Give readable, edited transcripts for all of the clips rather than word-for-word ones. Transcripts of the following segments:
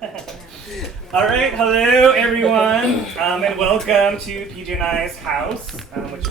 All right, hello everyone, and welcome to PJ and I's house, which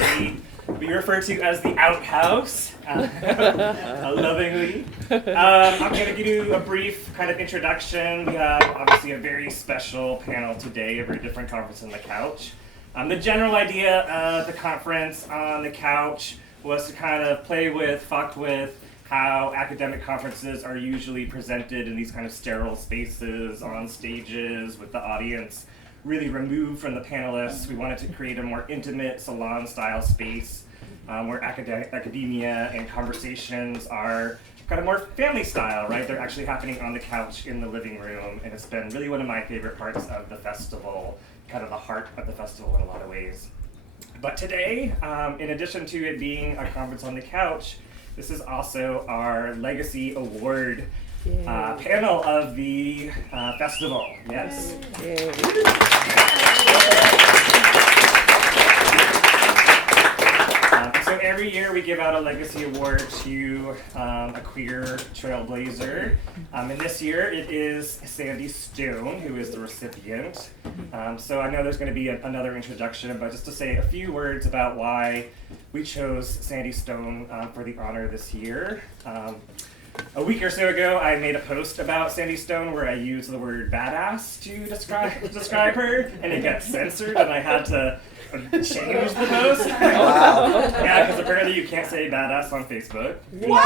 we refer to as the outhouse, lovingly. I'm going to give you a brief kind of introduction. We have obviously a very special panel today, a very different conference on the couch. The general idea of the conference on the couch was to kind of play with, fuck with, how academic conferences are usually presented in these kind of sterile spaces, on stages, with the audience really removed from the panelists. We wanted to create a more intimate salon-style space where academia and conversations are kind of more family-style, right? They're actually happening on the couch in the living room, and it's been really one of my favorite parts of the festival, kind of the heart of the festival in a lot of ways. But today, in addition to it being a conference on the couch, this is also our Legacy Award panel of the festival. Yes. So every year we give out a Legacy Award to a queer trailblazer. And this year it is Sandy Stone, who is the recipient. So I know there's going to be another introduction, but just to say a few words about why we chose Sandy Stone for the honor this year. A week or so ago, I made a post about Sandy Stone where I used the word badass to describe her, and it got censored, and I had to change the post. Wow. Yeah, because apparently you can't say badass on Facebook. What?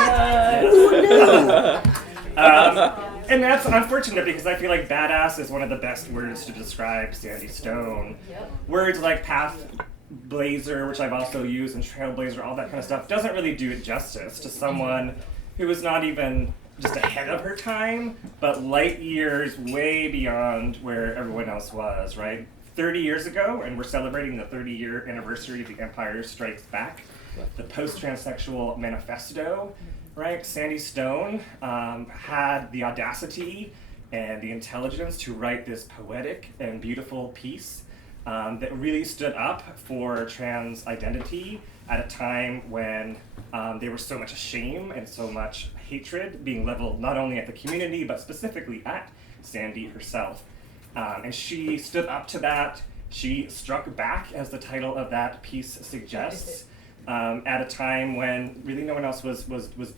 Yes. And that's unfortunate because I feel like badass is one of the best words to describe Sandy Stone. Yep. Words like path blazer, which I've also used, and trailblazer, all that kind of stuff, doesn't really do it justice to someone who was not even just ahead of her time, but light years way beyond where everyone else was, right? 30 years ago, and we're celebrating the 30-year anniversary of The Empire Strikes Back, the PostTransexual Manifesto, right? Sandy Stone had the audacity and the intelligence to write this poetic and beautiful piece that really stood up for trans identity at a time when there was so much shame and so much hatred being leveled not only at the community, but specifically at Sandy herself. And she stood up to that. She struck back, as the title of that piece suggests, at a time when really no one else was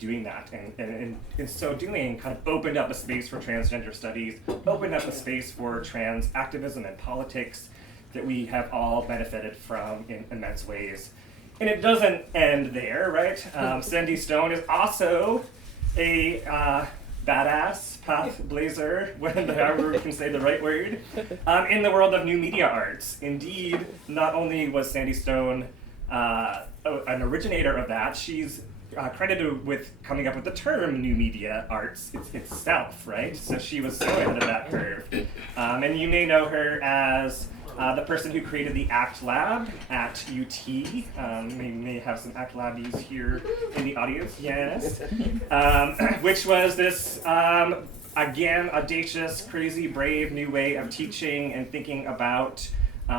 doing that. And in so doing, kind of opened up a space for transgender studies, opened up a space for trans activism and politics that we have all benefited from in immense ways. And it doesn't end there, right? Sandy Stone is also a badass, path blazer, however we can say the right word, in the world of new media arts. Indeed, not only was Sandy Stone an originator of that, she's credited with coming up with the term new media arts itself, right? So she was so ahead of that curve. And you may know her as the person who created the ACT Lab at UT. We may have some ACT Labbies here in the audience, yes. Which was this, again, audacious, crazy, brave new way of teaching and thinking about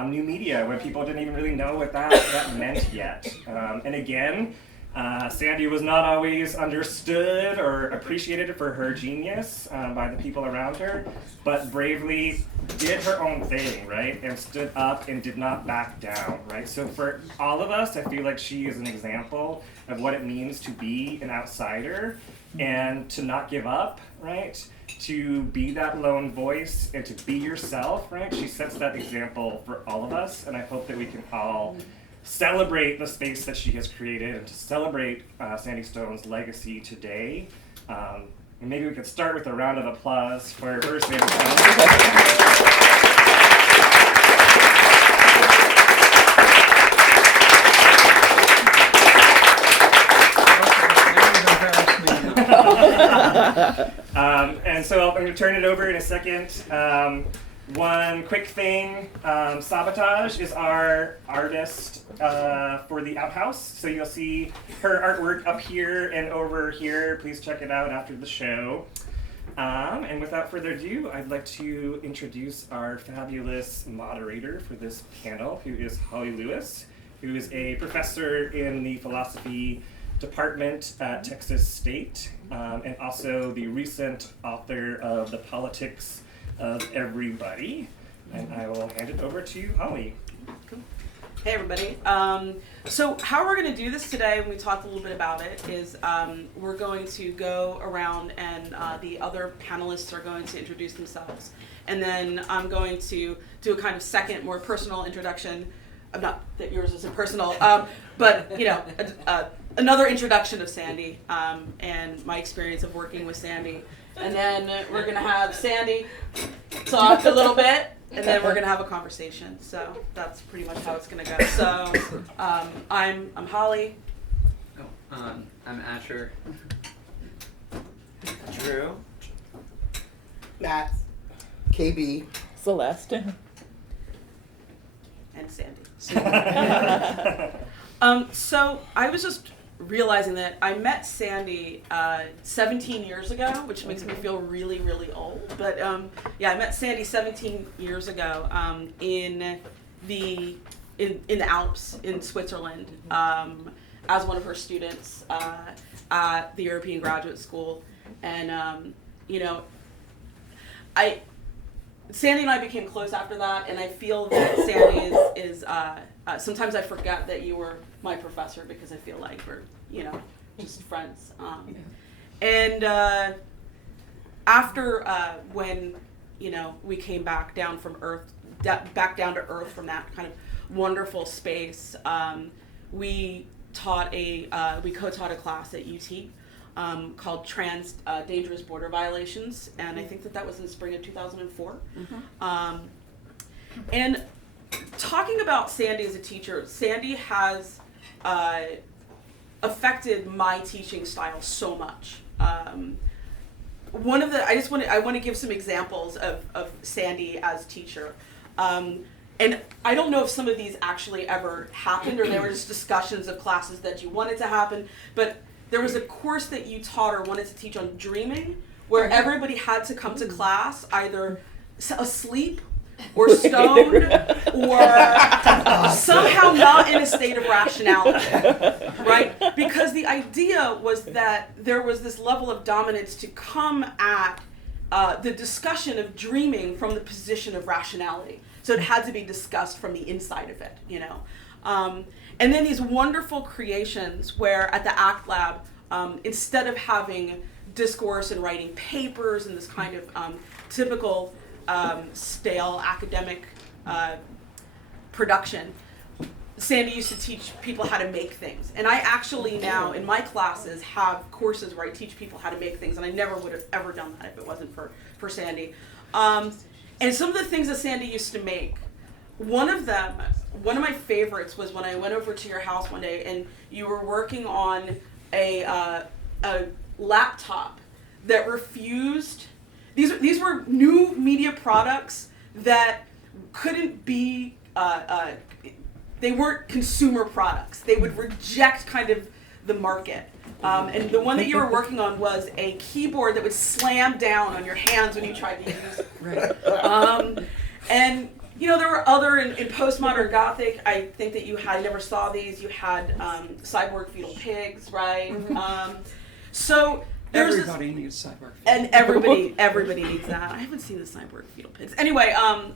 new media when people didn't even really know what that meant yet. And again, Sandy was not always understood or appreciated for her genius by the people around her, but bravely did her own thing, right? And stood up and did not back down, right? So for all of us, I feel like she is an example of what it means to be an outsider and to not give up, right? To be that lone voice and to be yourself, right? She sets that example for all of us, and I hope that we can all celebrate the space that she has created and to celebrate Sandy Stone's legacy today. And maybe we could start with a round of applause for Sandy Stone. And so I'm going to turn it over in a second. One quick thing, Sabotage is our artist for the outhouse. So you'll see her artwork up here and over here. Please check it out after the show. And without further ado, I'd like to introduce our fabulous moderator for this panel, who is Holly Lewis, who is a professor in the philosophy department at Texas State, and also the recent author of The Politics of everybody. And I will hand it over to Holly. Cool. Hey everybody. So how we're going to do this today, and we talked a little bit about it, is we're going to go around and the other panelists are going to introduce themselves. And then I'm going to do a kind of second, more personal introduction. Not that yours isn't personal, but another introduction of Sandy and my experience of working with Sandy. And then we're going to have Sandy talk a little bit. And then we're gonna have a conversation. So that's pretty much how it's gonna go. So I'm Holly. I'm Asher. Drew. Matt. KB. Celeste. And Sandy. So I was just realizing that I met Sandy 17 years ago, which makes me feel really, really old. But I met Sandy 17 years ago in the Alps in Switzerland as one of her students at the European Graduate School, and Sandy and I became close after that, and I feel that Sandy is sometimes I forget that you were my professor because I feel like we're, just friends. And after when, we came back down from Earth, back down to Earth from that kind of wonderful space, we co-taught a class at UT called Dangerous Border Violations, and I think that was in the spring of 2004. Mm-hmm. And talking about Sandy as a teacher, Sandy has affected my teaching style so much. I want to give some examples of Sandy as teacher. And I don't know if some of these actually ever happened or they were just discussions of classes that you wanted to happen, but there was a course that you taught or wanted to teach on dreaming where everybody had to come to class either asleep or stoned or somehow not in a state of rationality, right? Because the idea was that there was this level of dominance to come at the discussion of dreaming from the position of rationality. So it had to be discussed from the inside of it, and then these wonderful creations where at the ACT Lab, instead of having discourse and writing papers and this kind of typical stale academic production, Sandy used to teach people how to make things. And I actually now, in my classes, have courses where I teach people how to make things, and I never would have ever done that if it wasn't for Sandy. And some of the things that Sandy used to make, one of my favorites was when I went over to your house one day and you were working on a laptop that refused. These were new media products that couldn't be, they weren't consumer products. They would reject kind of the market. And the one that you were working on was a keyboard that would slam down on your hands when you tried to use it. Right. And there were other, in postmodern Gothic, I think that you never saw these, you had cyborg fetal pigs, right? Mm-hmm. So everybody needs cyborg. And everybody needs that. I haven't seen the cyborg fetal pigs. Anyway,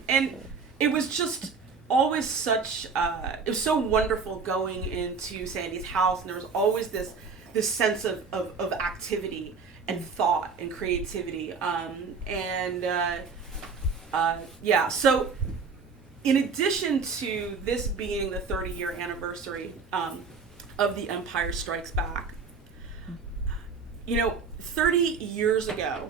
and it was just always such, it was so wonderful going into Sandy's house, and there was always this sense of activity and thought and creativity. So in addition to this being the 30-year anniversary of The Empire Strikes Back, 30 years ago,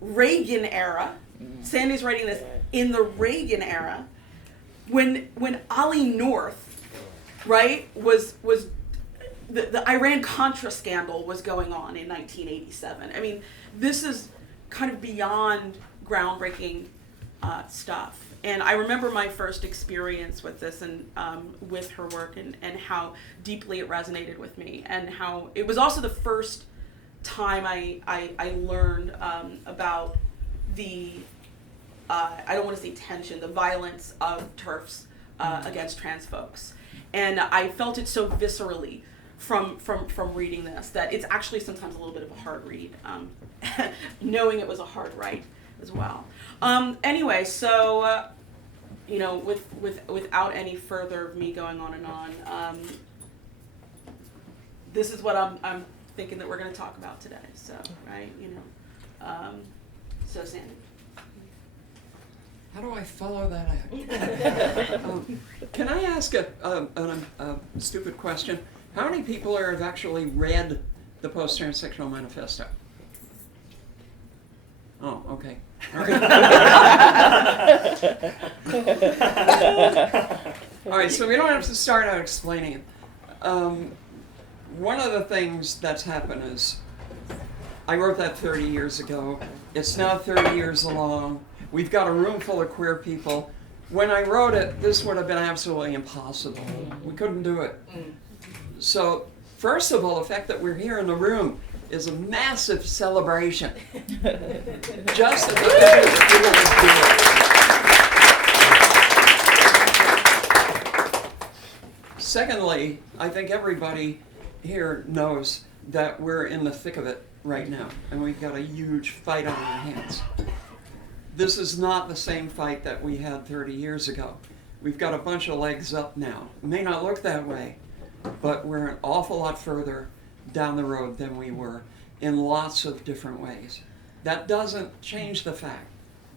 Reagan era, Sandy's writing this in the Reagan era, when Ollie North, right, was the Iran-Contra scandal was going on in 1987. I mean, this is kind of beyond groundbreaking stuff. And I remember my first experience with this and with her work and how deeply it resonated with me, and how it was also the first time I learned about the, I don't want to say tension, the violence of TERFs against trans folks. And I felt it so viscerally from reading this, that it's actually sometimes a little bit of a hard read, knowing it was a hard write as well. Anyway, so without any further of me going on and on, this is what I'm thinking that we're going to talk about today. So, right, so Sandy. How do I follow that act? Can I ask a stupid question? How many people have actually read the PostTransexual Manifesto? Oh, okay. All right. All right, so we don't have to start out explaining it. One of the things that's happened is I wrote that 30 years ago. It's now 30 years along. We've got a room full of queer people. When I wrote it, this would have been absolutely impossible. We couldn't do it. So, first of all, the fact that we're here in the room is a massive celebration. Just that the people do it. Secondly, I think everybody here knows that we're in the thick of it right now, and we've got a huge fight on our hands. This is not the same fight that we had 30 years ago. We've got a bunch of legs up now. It may not look that way, but we're an awful lot further down the road than we were in lots of different ways. That doesn't change the fact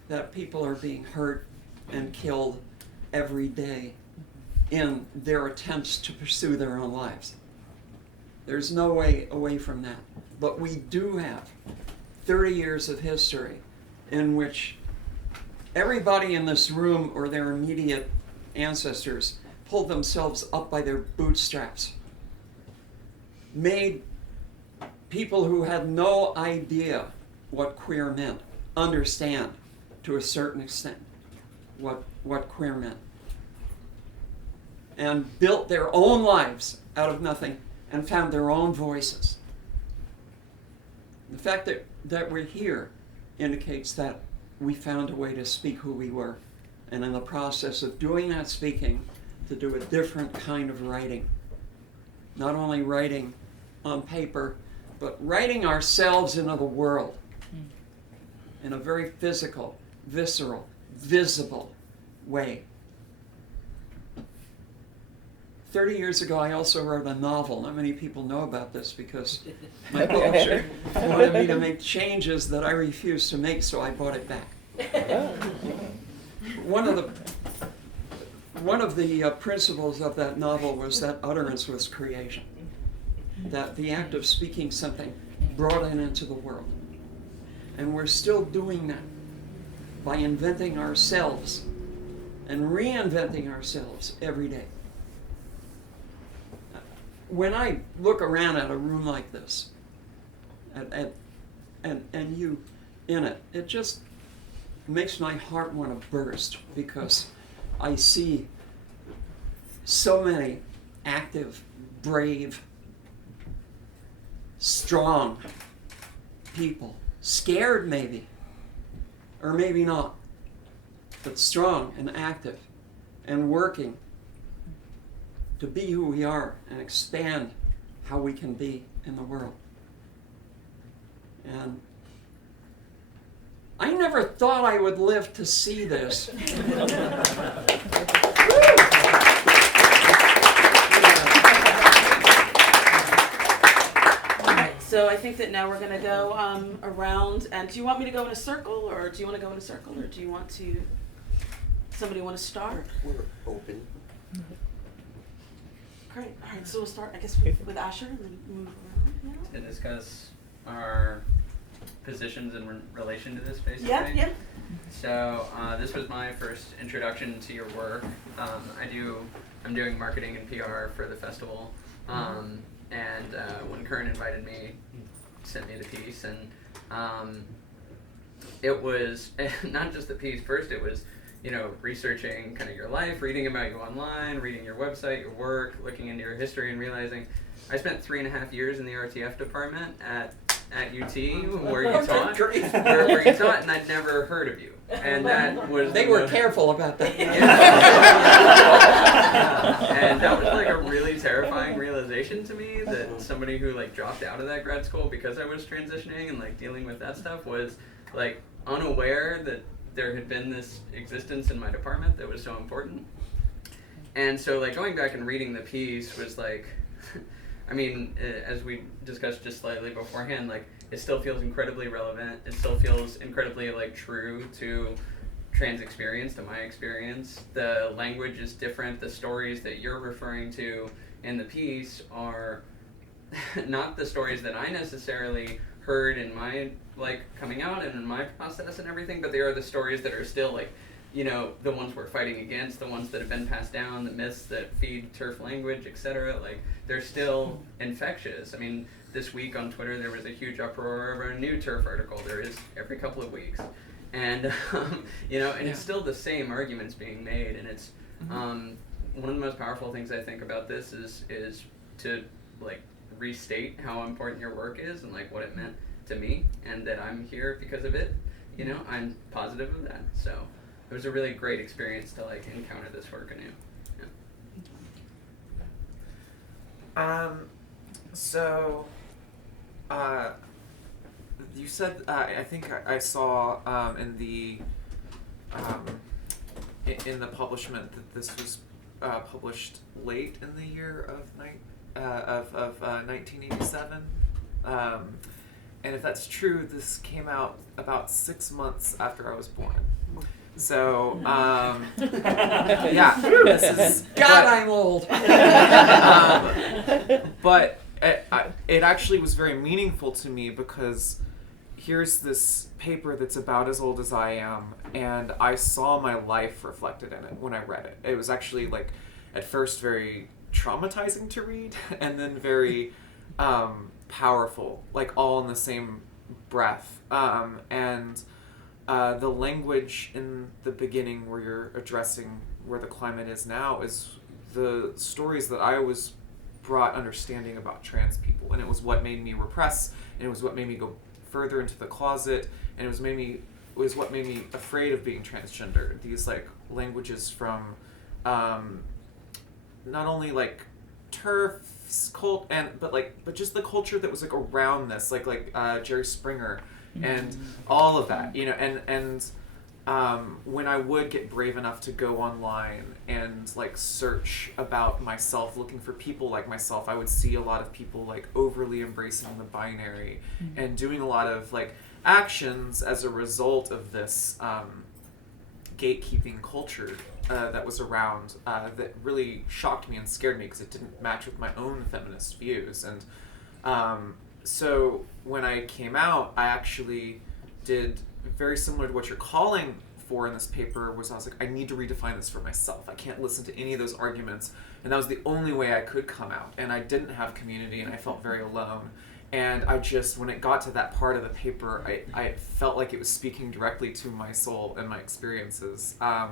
that people are being hurt and killed every day in their attempts to pursue their own lives. There's no way away from that. But we do have 30 years of history in which everybody in this room or their immediate ancestors pulled themselves up by their bootstraps, made people who had no idea what queer meant understand to a certain extent what queer meant, and built their own lives out of nothing and found their own voices. The fact that we're here indicates that we found a way to speak who we were, and in the process of doing that speaking, to do a different kind of writing. Not only writing on paper, but writing ourselves into the world in a very physical, visceral, visible way. 30 years ago, I also wrote a novel. Not many people know about this because my publisher wanted me to make changes that I refused to make, so I bought it back. One of the principles of that novel was that utterance was creation, that the act of speaking something brought it into the world. And we're still doing that by inventing ourselves and reinventing ourselves every day. When I look around at a room like this, and you in it, it just makes my heart want to burst, because I see so many active, brave, strong people, scared maybe, or maybe not, but strong and active and working to be who we are and expand how we can be in the world. And I never thought I would live to see this. So I think that now we're going to go around, and do you want me to go in a circle, or do you want to go in a circle, or do you want to, somebody want to start? We're open. Great, all right, so we'll start, I guess, with Asher, and then move around. To discuss our positions in relation to this, basically. Yeah. So this was my first introduction to your work. I'm doing marketing and PR for the festival. And when Kern invited me, he sent me the piece, and it was not just the piece. First, it was, researching kind of your life, reading about you online, reading your website, your work, looking into your history, and realizing I spent 3.5 years in the RTF department at at UT where you taught, where you taught, and I'd never heard of you. And that was They were careful about that. And that was like a really terrifying realization to me, that somebody who like dropped out of that grad school because I was transitioning and like dealing with that stuff was like unaware that there had been this existence in my department that was so important. And so like going back and reading the piece was like, I mean, as we discussed just slightly beforehand, like it still feels incredibly relevant. It still feels incredibly like true to trans experience, to my experience. The language is different. The stories that you're referring to in the piece are not the stories that I necessarily heard in my like coming out and in my process and everything, but they are the stories that are still like, you know, the ones we're fighting against, the ones that have been passed down, the myths that feed TERF language, etc. Like, they're still infectious. I mean, this week on Twitter there was a huge uproar over a new TERF article. There is every couple of weeks. And, you know, and it's still the same arguments being made. And it's, one of the most powerful things I think about this is to, like, restate how important your work is and, like, what it meant to me, and that I'm here because of it. You know, I'm positive of that. So it was a really great experience to like encounter this work anew. Yeah. So, you said I think I saw in the publishment that this was published late in the year of 1987. And if that's true, this came out about 6 months after I was born. So, yeah, this is... God, I'm old. But it actually was very meaningful to me because here's this paper that's about as old as I am, and I saw my life reflected in it when I read it. It was actually, like, at first very traumatizing to read, and then very... powerful, like all in the same breath. And the language in the beginning where you're addressing where the climate is now is the stories that I was brought understanding about trans people, and it was what made me repress, and it was what made me go further into the closet, and it was what made me afraid of being transgender. These like languages from not only like TERF cult but just the culture that was like around this, like Jerry Springer and all of that, you know, and when I would get brave enough to go online and like search about myself, looking for people like myself, I would see a lot of people like overly embracing the binary and doing a lot of like actions as a result of this gatekeeping culture that was around that really shocked me and scared me because it didn't match with my own feminist views. And so when I came out, I actually did very similar to what you're calling for in this paper. Was I was like, I need to redefine this for myself. I can't listen to any of those arguments, and that was the only way I could come out. And I didn't have community, and I felt very alone. And I just, when it got to that part of the paper, I felt like it was speaking directly to my soul and my experiences. I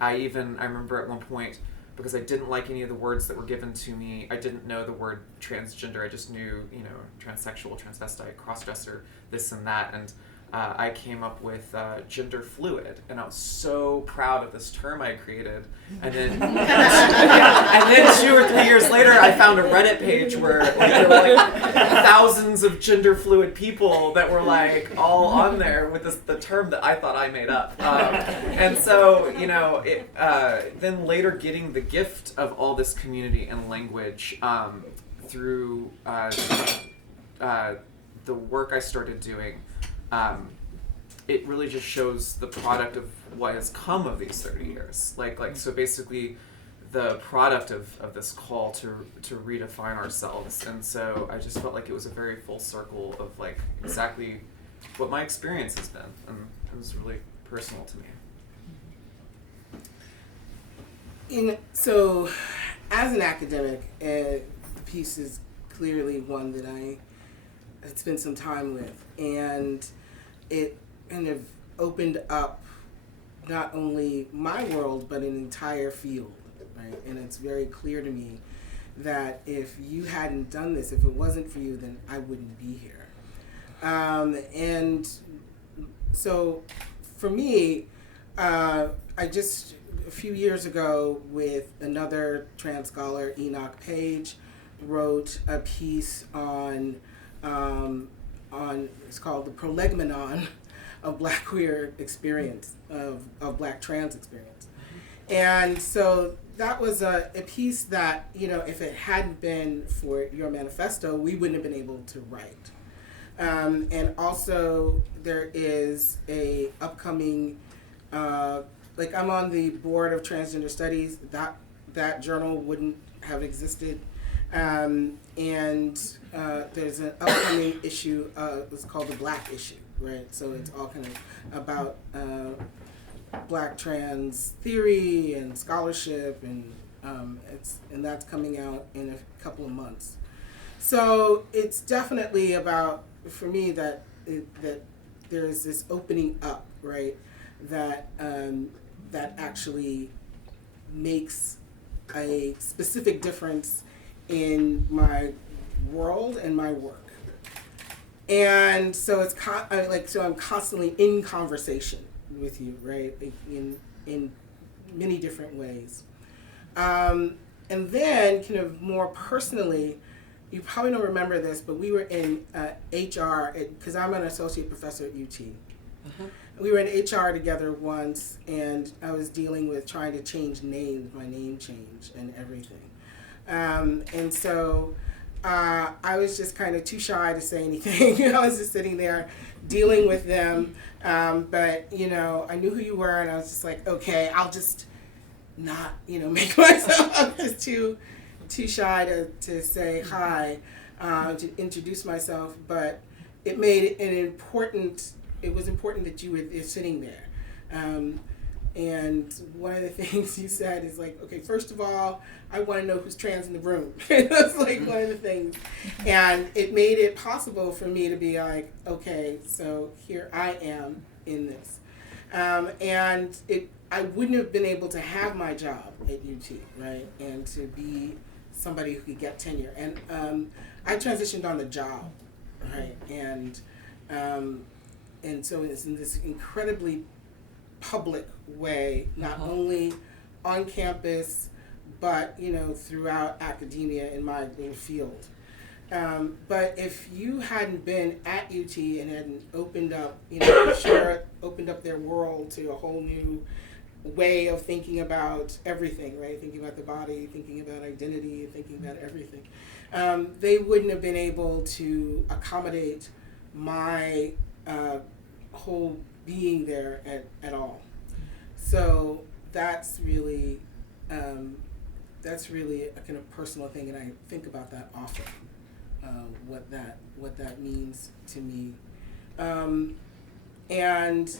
remember at one point, because I didn't like any of the words that were given to me, I didn't know the word transgender, I just knew, you know, transsexual, transvestite, crossdresser, this and that, and I came up with gender fluid, and I was so proud of this term I created. And then, and then 2 or 3 years later, I found a Reddit page where there were like thousands of gender fluid people that were like all on there with the term that I thought I made up. And so, you know, then later getting the gift of all this community and language through the work I started doing. It really just shows the product of what has come of these 30 years. Like so basically the product of this call to redefine ourselves. And so I just felt like it was a very full circle of like exactly what my experience has been. And it was really personal to me. So as an academic, the piece is clearly one that I had spent some time with. And it kind of opened up not only my world, but an entire field, right? And it's very clear to me that if you hadn't done this, if it wasn't for you, then I wouldn't be here. And so for me, I just, a few years ago with another trans scholar, Enoch Page, wrote a piece on it's called The Prolegmenon of Black Queer Experience, of Black Trans Experience. And so that was a piece that, you know, if it hadn't been for your manifesto, we wouldn't have been able to write. And also there is a upcoming, like I'm on the board of Transgender Studies, that journal wouldn't have existed. And there's an upcoming issue, it's called the Black Issue, right? So it's all kind of about Black trans theory and scholarship, and that's coming out in a couple of months. So it's definitely about, for me, that there's this opening up, right? That actually makes a specific difference in my world and my work. And so it's so I'm constantly in conversation with you, right? In many different ways. And then kind of more personally, you probably don't remember this, but we were in HR, because I'm an associate professor at UT. Uh-huh. We were in HR together once, and I was dealing with trying to change names, my name change and everything. And so I was just kind of too shy to say anything. I was just sitting there dealing with them. But, you know, I knew who you were, and I was just like, okay, I'll just not, you know, make myself, I'm just too shy to say hi, to introduce myself. But it made it was important that you were sitting there. And one of the things you said is like, okay, first of all, I want to know who's trans in the room. That's like one of the things. And it made it possible for me to be like, okay, so here I am in this. And I wouldn't have been able to have my job at UT, right? And to be somebody who could get tenure. And I transitioned on the job, right? And so it's in this incredibly public way, not only on campus, but, you know, throughout academia in my little field. But if you hadn't been at UT and hadn't opened up, you know, opened up their world to a whole new way of thinking about everything, right? Thinking about the body, thinking about identity, thinking about everything. They wouldn't have been able to accommodate my whole being there at all. So that's really a kind of personal thing, and I think about that often, what that means to me. And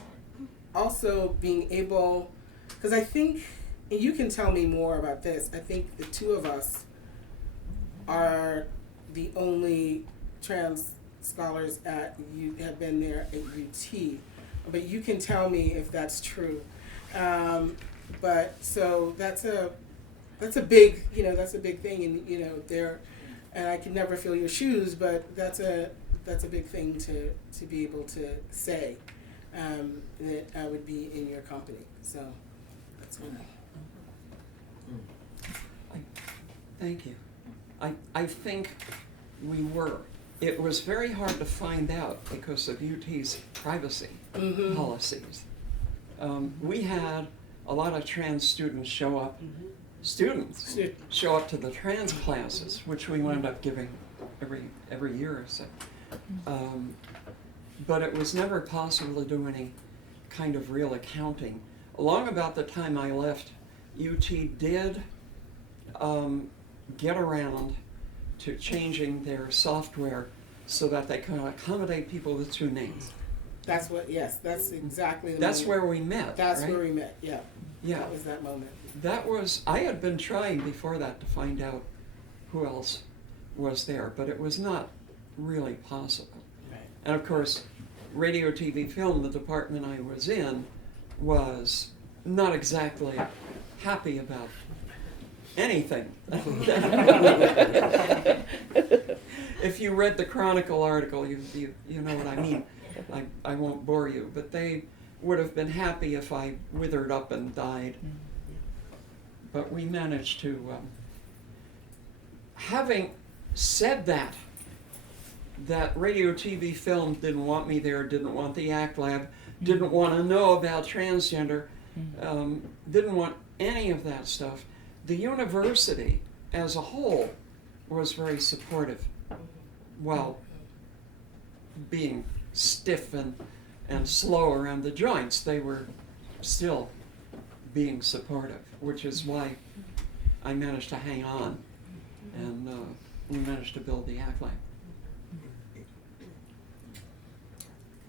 also being able, because I think, and you can tell me more about this, I think the two of us are the only trans scholars have been there at UT, but you can tell me if that's true. But so that's a big, you know, that's a big thing, and you know, and I can never fill your shoes, but that's a big thing to be able to say, that I would be in your company. So that's what Thank you. I think we were. It was very hard to find out because of UT's privacy policies. We had a lot of trans students show up, show up to the trans classes, which we wound up giving every year or so. But it was never possible to do any kind of real accounting. Along about the time I left, UT did get around to changing their software so that they can accommodate people with two names. That's exactly the That's moment. where we met. That's right? where we met, yeah. Yeah. That was that moment. I had been trying before that to find out who else was there, but it was not really possible. Right. And of course, radio, TV, film, the department I was in, was not exactly happy about anything. if you read the Chronicle article, you know what I mean. I won't bore you, but they would have been happy if I withered up and died. But we managed to. Having said that radio, TV, film didn't want me there, didn't want the ACT Lab, didn't want to know about transgender, didn't want any of that stuff. The university as a whole was very supportive, while being stiff and slow around the joints. They were still being supportive, which is why I managed to hang on, and we managed to build the ACT Lab.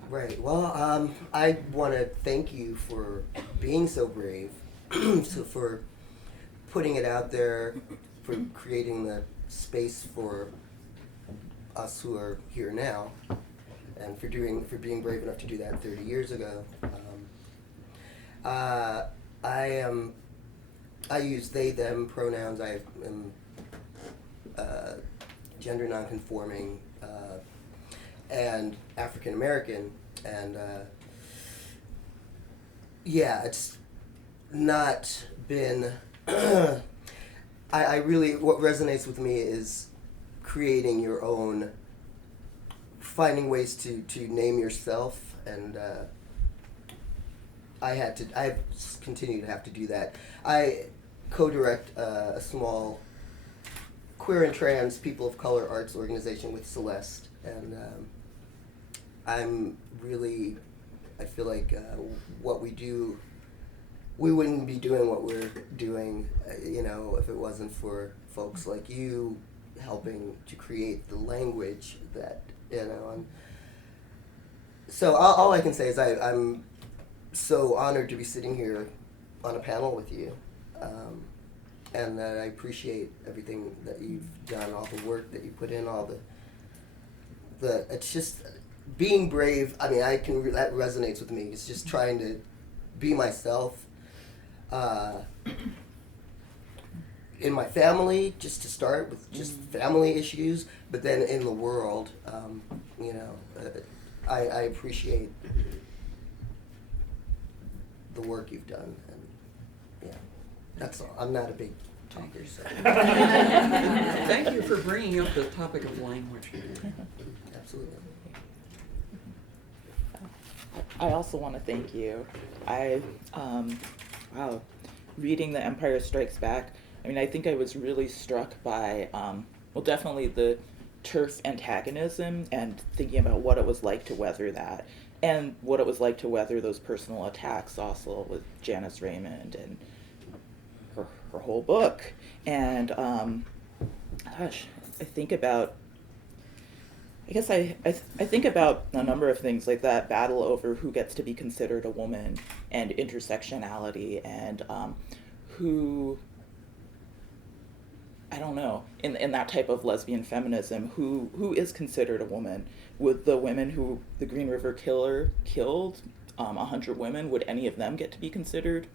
Right. Well, I want to thank you for being so brave, for putting it out there, for creating the space for us who are here now, and for being brave enough to do that 30 years ago. I use they them pronouns. I am gender nonconforming and African American, and yeah, it's not been. I really, what resonates with me is creating your own, finding ways to name yourself, and I've continued to have to do that. I co-direct a small queer and trans people of color arts organization with Celeste, and I feel like what we do, we wouldn't be doing what we're doing, if it wasn't for folks like you helping to create the language that, so all I can say is I'm so honored to be sitting here on a panel with you, and that I appreciate everything that you've done, all the work that you put in, all the it's just being brave. I mean, that resonates with me. It's just trying to be myself in my family, just to start with, just family issues, but then in the world, I appreciate the work you've done, and yeah, that's all. I'm not a big talker, so. Thank you for bringing up the topic of language. Absolutely. I also want to thank you. Reading The Empire Strikes Back, I think I was really struck by, definitely the TERF antagonism, and thinking about what it was like to weather that, and what it was like to weather those personal attacks also with Janice Raymond and her whole book. And I think about a number of things, like that battle over who gets to be considered a woman, and intersectionality, and who, I don't know, in that type of lesbian feminism, who is considered a woman? Would the women who the Green River Killer killed, 100 women, would any of them get to be considered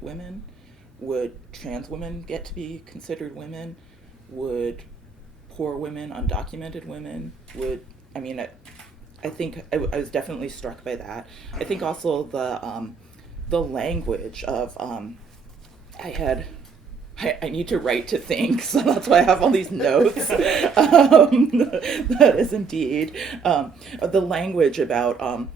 women? Would trans women get to be considered women? Would poor women, undocumented women, I think I was definitely struck by that. I think also the language of, I need to write to think, so that's why I have all these notes. That is indeed the language about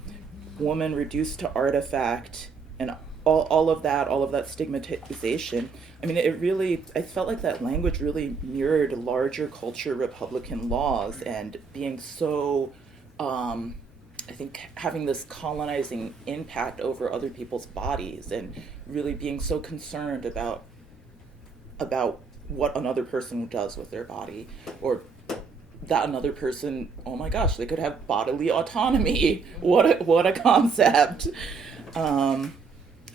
woman reduced to artifact, and all of that stigmatization. I felt like that language really mirrored larger culture Republican laws, and being so, I think, having this colonizing impact over other people's bodies, and really being so concerned about what another person does with their body, or that another person, oh my gosh, they could have bodily autonomy. What a concept.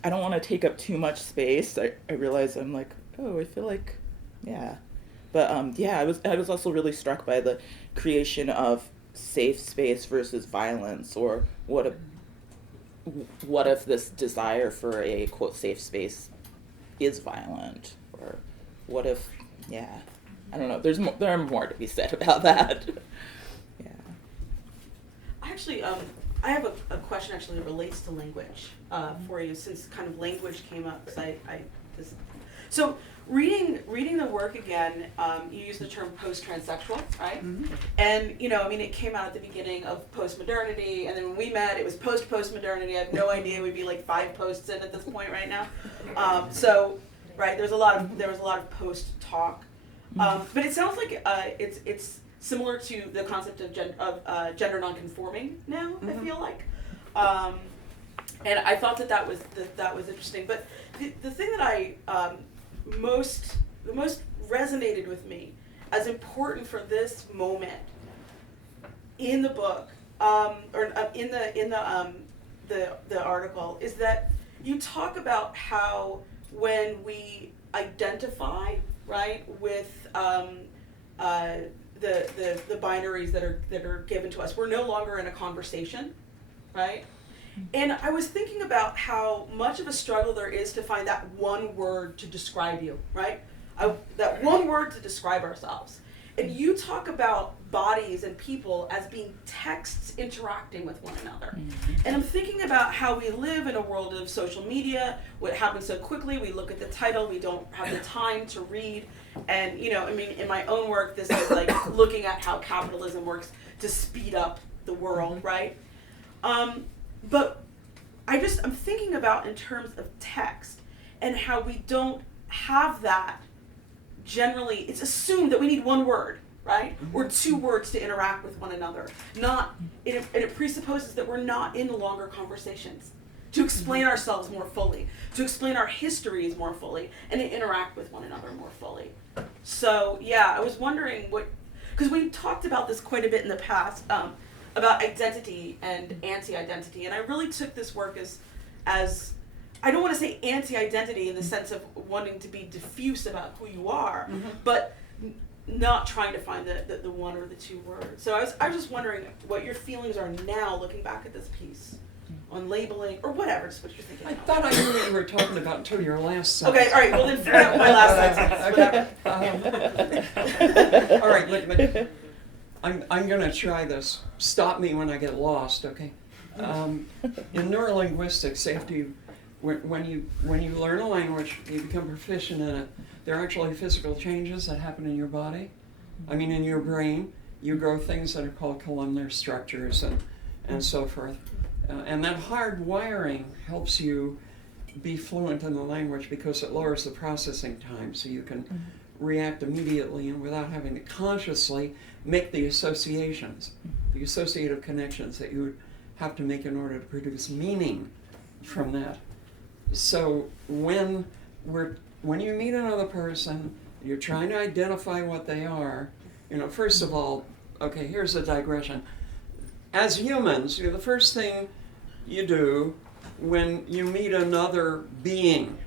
I don't want to take up too much space. I realize I'm like, I feel like, yeah. But I was also really struck by the creation of safe space versus violence, or what if this desire for a, quote, safe space is violent, or what if, I don't know, there are more to be said about that. actually, I have a question actually that relates to language for you, since kind of language came up. So reading the work again, you use the term post-transsexual, right? Mm-hmm. And it came out at the beginning of post-modernity, and then when we met, it was post-modernity. I have no idea, we'd be like 5 posts in at this point right now. Right, there was a lot of post talk, but it sounds like it's similar to the concept of gender nonconforming now. Mm-hmm. I feel like, and I thought that was interesting. But the thing that I the most resonated with me as important for this moment in the book, or in the article, is that you talk about how when we identify, right, with the binaries that are given to us, we're no longer in a conversation, right? And I was thinking about how much of a struggle there is to find that one word to describe you, right? That one word to describe ourselves. And you talk about bodies and people as being texts interacting with one another. Mm-hmm. And I'm thinking about how we live in a world of social media, what happens so quickly, we look at the title, we don't have the time to read. And, in my own work, this is like looking at how capitalism works to speed up the world, right? But I'm thinking about in terms of text and how we don't have that. Generally, it's assumed that we need one word, right? Or 2 words to interact with one another. It presupposes that we're not in longer conversations to explain ourselves more fully, to explain our histories more fully, and to interact with one another more fully. So, I was wondering because we talked about this quite a bit in the past, about identity and anti-identity, and I really took this work as I don't want to say anti-identity in the sense of wanting to be diffuse about who you are, mm-hmm. but not trying to find the 1 or the 2 words. So I was just wondering what your feelings are now, looking back at this piece on labeling or whatever, just what you're thinking. I thought I knew what you were talking about until your last sentence. Okay, all right. Well, then forget my last sentence. All right, look, I'm going to try this. Stop me when I get lost, okay? In neurolinguistics, after when you learn a language, you become proficient in it, there are actually physical changes that happen in your body. In your brain, you grow things that are called columnar structures and so forth. And that hard wiring helps you be fluent in the language because it lowers the processing time, so you can react immediately and without having to consciously make the associations, the associative connections that you would have to make in order to produce meaning from that. So when you meet another person, you're trying to identify what they are, first of all, okay, here's a digression. As humans, the first thing you do when you meet another being,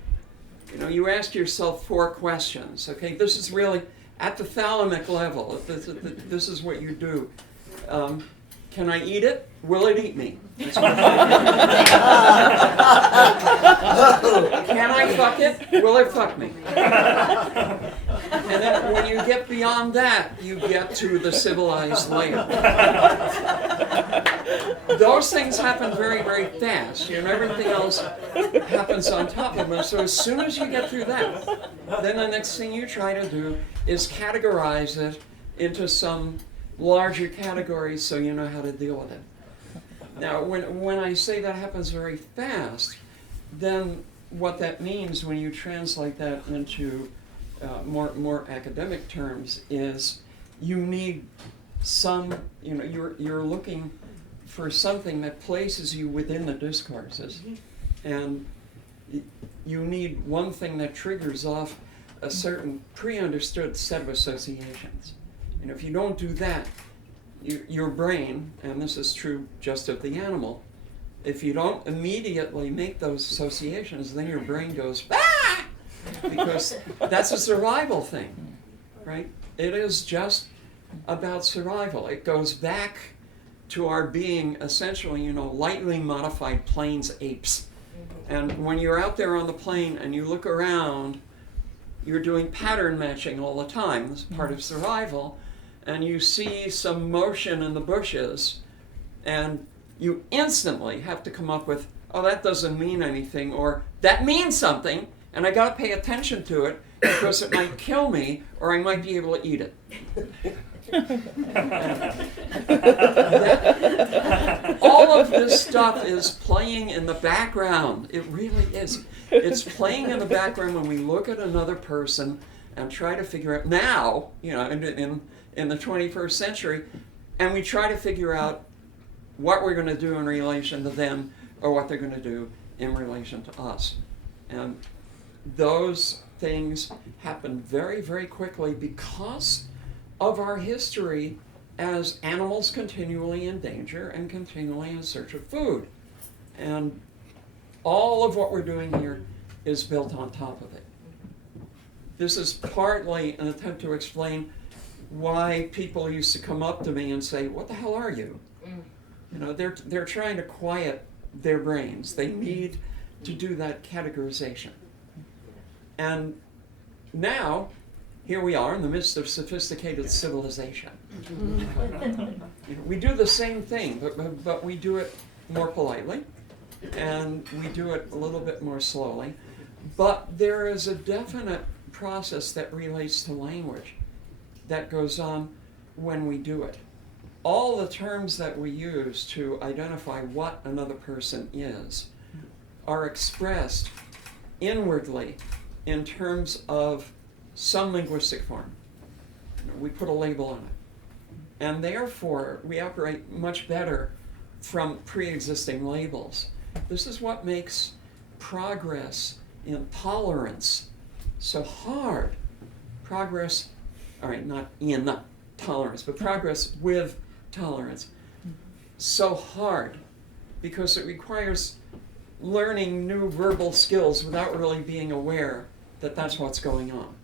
you ask yourself 4 questions. Okay, this is really at the thalamic level. This is what you do. Can I eat it? Will it eat me? Can I fuck it? Will it fuck me? And then when you get beyond that, you get to the civilized layer. Those things happen very, very fast. Everything else happens on top of them. So as soon as you get through that, then the next thing you try to do is categorize it into some larger categories so you know how to deal with it. Now, when I say that happens very fast, then what that means when you translate that into more academic terms is you need some, you're looking for something that places you within the discourses. And you need one thing that triggers off a certain pre-understood set of associations. And if you don't do that, your brain, and this is true just of the animal, if you don't immediately make those associations, then your brain goes, ah! Because that's a survival thing, right? It is just about survival. It goes back to our being essentially, lightly modified plains apes. And when you're out there on the plain and you look around, you're doing pattern matching all the time. This is part of survival. And you see some motion in the bushes, And you instantly have to come up with, oh, that doesn't mean anything, or that means something, and I gotta pay attention to it because it might kill me, or I might be able to eat it. All of this stuff is playing in the background. It really is. It's playing in the background when we look at another person and try to figure out now, in the 21st century, and we try to figure out what we're going to do in relation to them or what they're going to do in relation to us. And those things happen very, very quickly because of our history as animals continually in danger and continually in search of food. And all of what we're doing here is built on top of it. This is partly an attempt to explain why people used to come up to me and say, "What the hell are you?" They're trying to quiet their brains. They need to do that categorization. And now, here we are in the midst of sophisticated civilization. We do the same thing, but we do it more politely, and we do it a little bit more slowly. But there is a definite process that relates to language that goes on when we do it. All the terms that we use to identify what another person is are expressed inwardly in terms of some linguistic form. We put a label on it. And therefore, we operate much better from pre-existing labels. This is what makes progress in tolerance so hard. Progress, all right, not in tolerance, but progress with tolerance. So hard because it requires learning new verbal skills without really being aware that that's what's going on.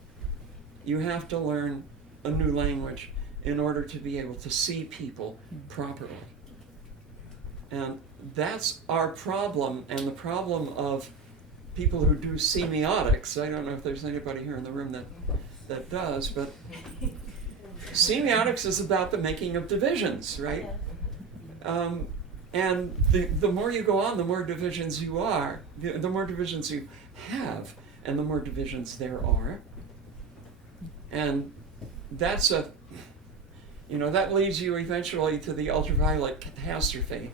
You have to learn a new language in order to be able to see people properly. And that's our problem, and the problem of people who do semiotics. I don't know if there's anybody here in the room that does, but semiotics is about the making of divisions, right? And the more you go on, the more divisions you are, the more divisions you have, and the more divisions there are. And that's that leads you eventually to the ultraviolet catastrophe.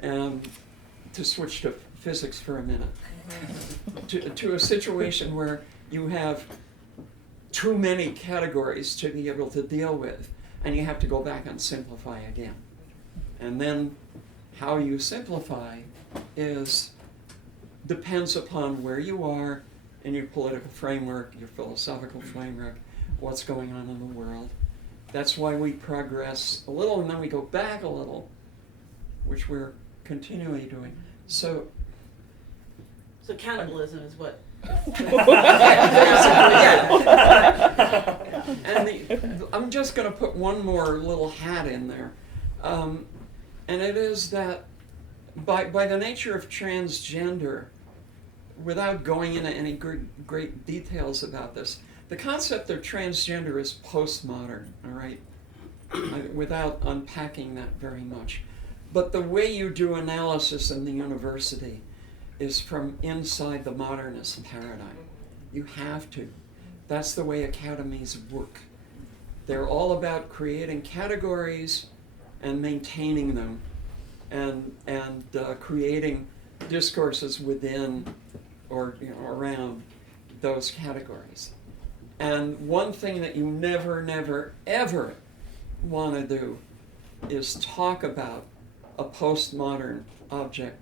And to switch to physics for a minute, to a situation where you have too many categories to be able to deal with, and you have to go back and simplify again. And then how you simplify depends upon where you are in your political framework, your philosophical framework, what's going on in the world. That's why we progress a little and then we go back a little, which we're continually doing. So cannibalism is what. And I'm just going to put one more little hat in there, and it is that by the nature of transgender, without going into any great details about this, the concept of transgender is postmodern, all right? Without unpacking that very much. But the way you do analysis in the university is from inside the modernist paradigm. You have to. That's the way academies work. They're all about creating categories and maintaining them and creating discourses within or around those categories. And one thing that you never, ever want to do is talk about a postmodern object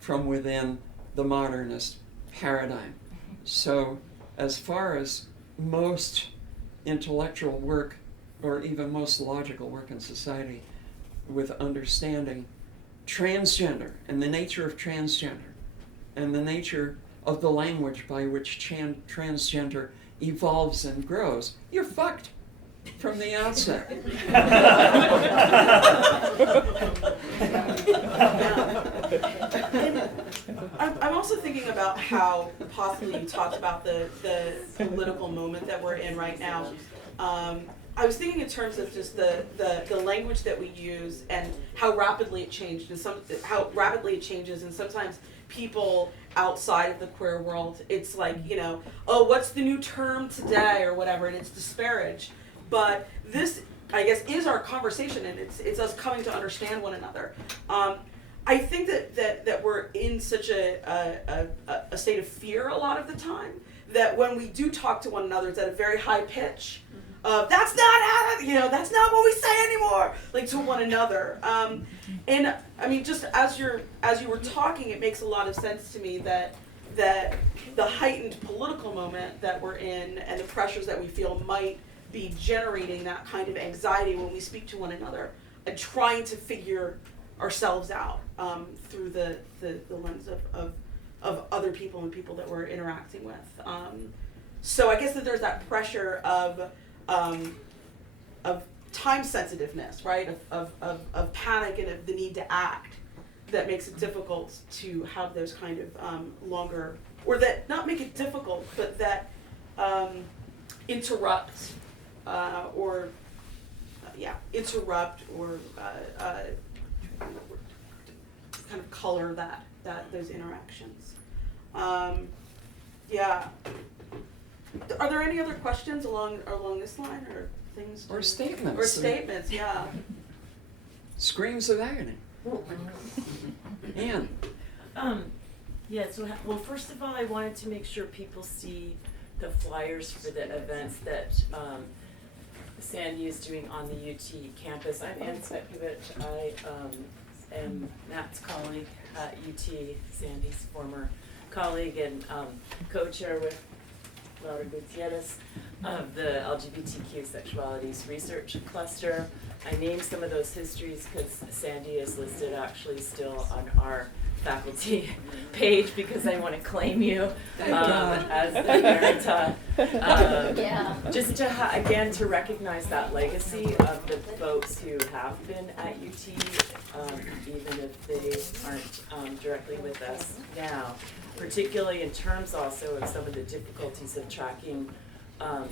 from within the modernist paradigm. So as far as most intellectual work, or even most logical work in society, with understanding transgender and the nature of transgender and the nature of the language by which transgender evolves and grows, you're fucked from the outset. I'm also thinking about how possibly you talked about the political moment that we're in right now. I was thinking in terms of just the language that we use and how rapidly it changed, and how rapidly it changes, and sometimes people outside of the queer world, it's like, oh, what's the new term today or whatever, and it's disparaged. But this, I guess, is our conversation, and it's us coming to understand one another. I think that we're in such a state of fear a lot of the time, that when we do talk to one another, it's at a very high pitch. That's not what we say anymore, like to one another. And I mean, just as you were talking, it makes a lot of sense to me that the heightened political moment that we're in and the pressures that we feel might be generating that kind of anxiety when we speak to one another and trying to figure ourselves out through the lens of other people and people that we're interacting with. So I guess that there's that pressure of time sensitiveness, right? Of panic and of the need to act, that makes it difficult to have those kind of longer, or that not make it difficult, but that interrupt or kind of color those interactions. Yeah. Are there any other questions along this line, or things? Or statements. Or statements, yeah. Screams of agony. Anne. Yeah, so, well, first of all, I wanted to make sure people see the flyers for the events that Sandy is doing on the UT campus. I'm Ann Svetkovich. I am Matt's colleague at UT, Sandy's former colleague, and co-chair with Laura Gutierrez of the LGBTQ Sexualities Research Cluster. I named some of those histories because Sandy is listed actually still on our faculty page because I want to claim you as the emerita. Just to again to recognize that legacy of the folks who have been at UT, even if they aren't directly with us now, particularly in terms also of some of the difficulties of tracking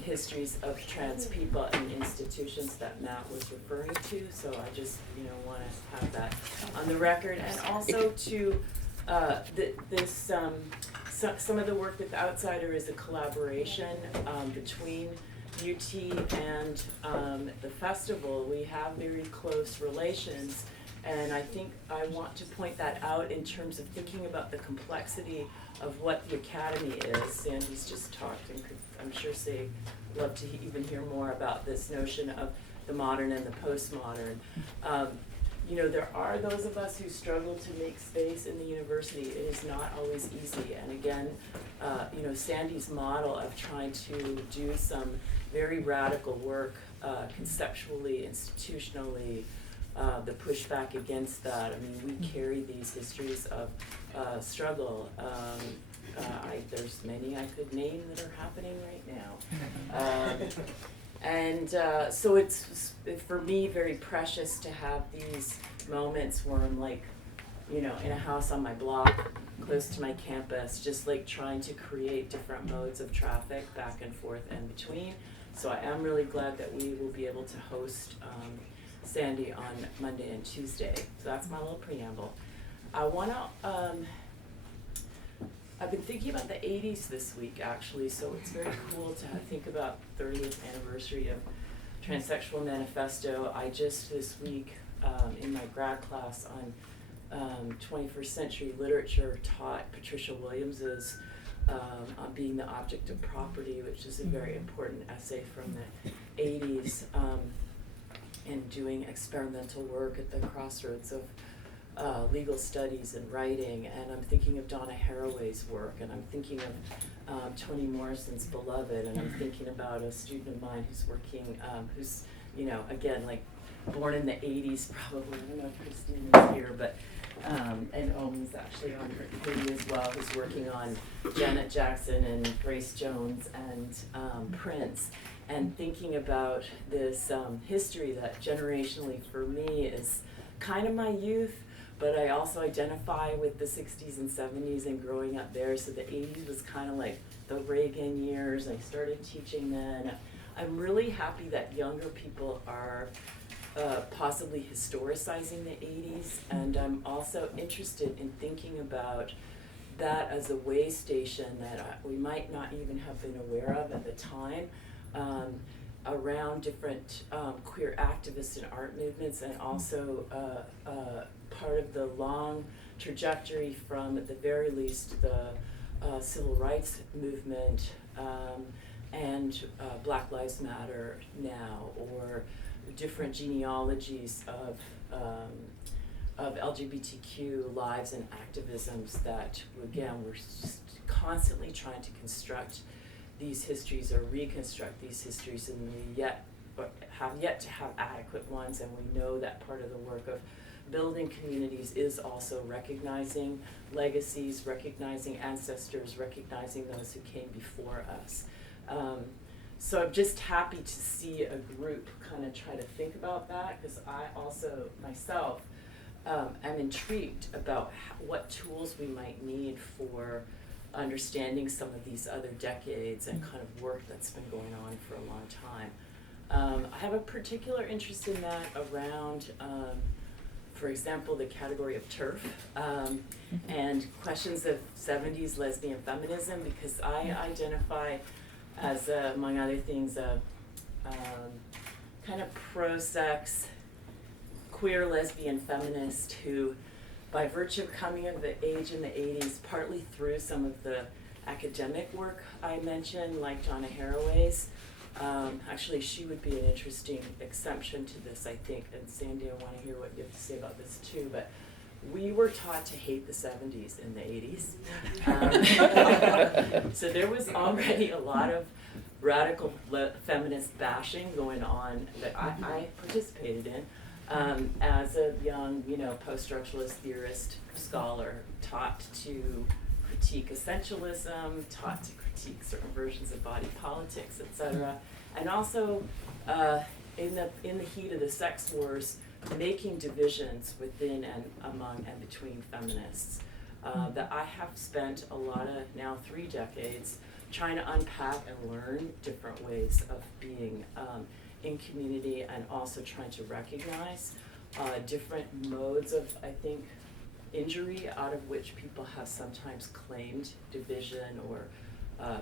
histories of trans people in institutions that Matt was referring to. So I just want to have that on the record, and also to some of the work with Outsider is a collaboration between UT and the festival. We have very close relations, and I think I want to point that out in terms of thinking about the complexity of what the Academy is. Sandy's just talked and could, I'm sure, love to even hear more about this notion of the modern and the postmodern. There are those of us who struggle to make space in the university. It is not always easy. And again, Sandy's model of trying to do some very radical work conceptually, institutionally, the pushback against that. I mean, we carry these histories of struggle. There's many I could name that are happening right now. So it's, for me, very precious to have these moments where I'm like, in a house on my block, close to my campus, just like trying to create different modes of traffic back and forth and between. So I am really glad that we will be able to host Sandy on Monday and Tuesday. So that's my little preamble. I want to, I've been thinking about the 80s this week, actually, so it's very cool to think about 30th anniversary of Transsexual Manifesto. I just this week in my grad class on 21st century literature taught Patricia Williams's on being the object of property, which is a very important essay from the 80s, and doing experimental work at the crossroads of legal studies and writing. And I'm thinking of Donna Haraway's work, and I'm thinking of Toni Morrison's Beloved, and I'm thinking about a student of mine who's working, who's, again, like born in the 80s probably. I don't know if Christine is here, but and Omi's actually on her committee as well, who's working on Janet Jackson and Grace Jones and Prince, and thinking about this history that generationally for me is kind of my youth, but I also identify with the 60s and 70s and growing up there. So the 80s was kind of like the Reagan years. I started teaching then. I'm really happy that younger people are possibly historicizing the 80s, and I'm also interested in thinking about that as a way station that we might not even have been aware of at the time, around different queer activists and art movements, and also part of the long trajectory from, at the very least, the civil rights movement and Black Lives Matter now, or different genealogies of LGBTQ lives and activisms that, again, we're constantly trying to construct these histories or reconstruct these histories, and we have yet to have adequate ones, and we know that part of the work of building communities is also recognizing legacies, recognizing ancestors, recognizing those who came before us. So I'm just happy to see a group kind of try to think about that, because I also myself am intrigued about what tools we might need for understanding some of these other decades and kind of work that's been going on for a long time. I have a particular interest in that around, for example, the category of TERF and questions of 70s lesbian feminism, because I identify as, among other things, a kind of pro-sex, queer lesbian feminist who, by virtue of coming of the age in the 80s, partly through some of the academic work I mentioned, like Donna Haraway's, actually she would be an interesting exception to this, I think, and Sandy, I want to hear what you have to say about this too, but we were taught to hate the 70s and the 80s. So there was already a lot of radical feminist bashing going on that I participated in as a young, post-structuralist theorist, scholar, taught to critique essentialism, taught to critique certain versions of body politics, etc. And also in the heat of the sex wars, making divisions within and among and between feminists that I have spent a lot of, now 3 decades, trying to unpack and learn different ways of being in community, and also trying to recognize different modes of, I think, injury out of which people have sometimes claimed division or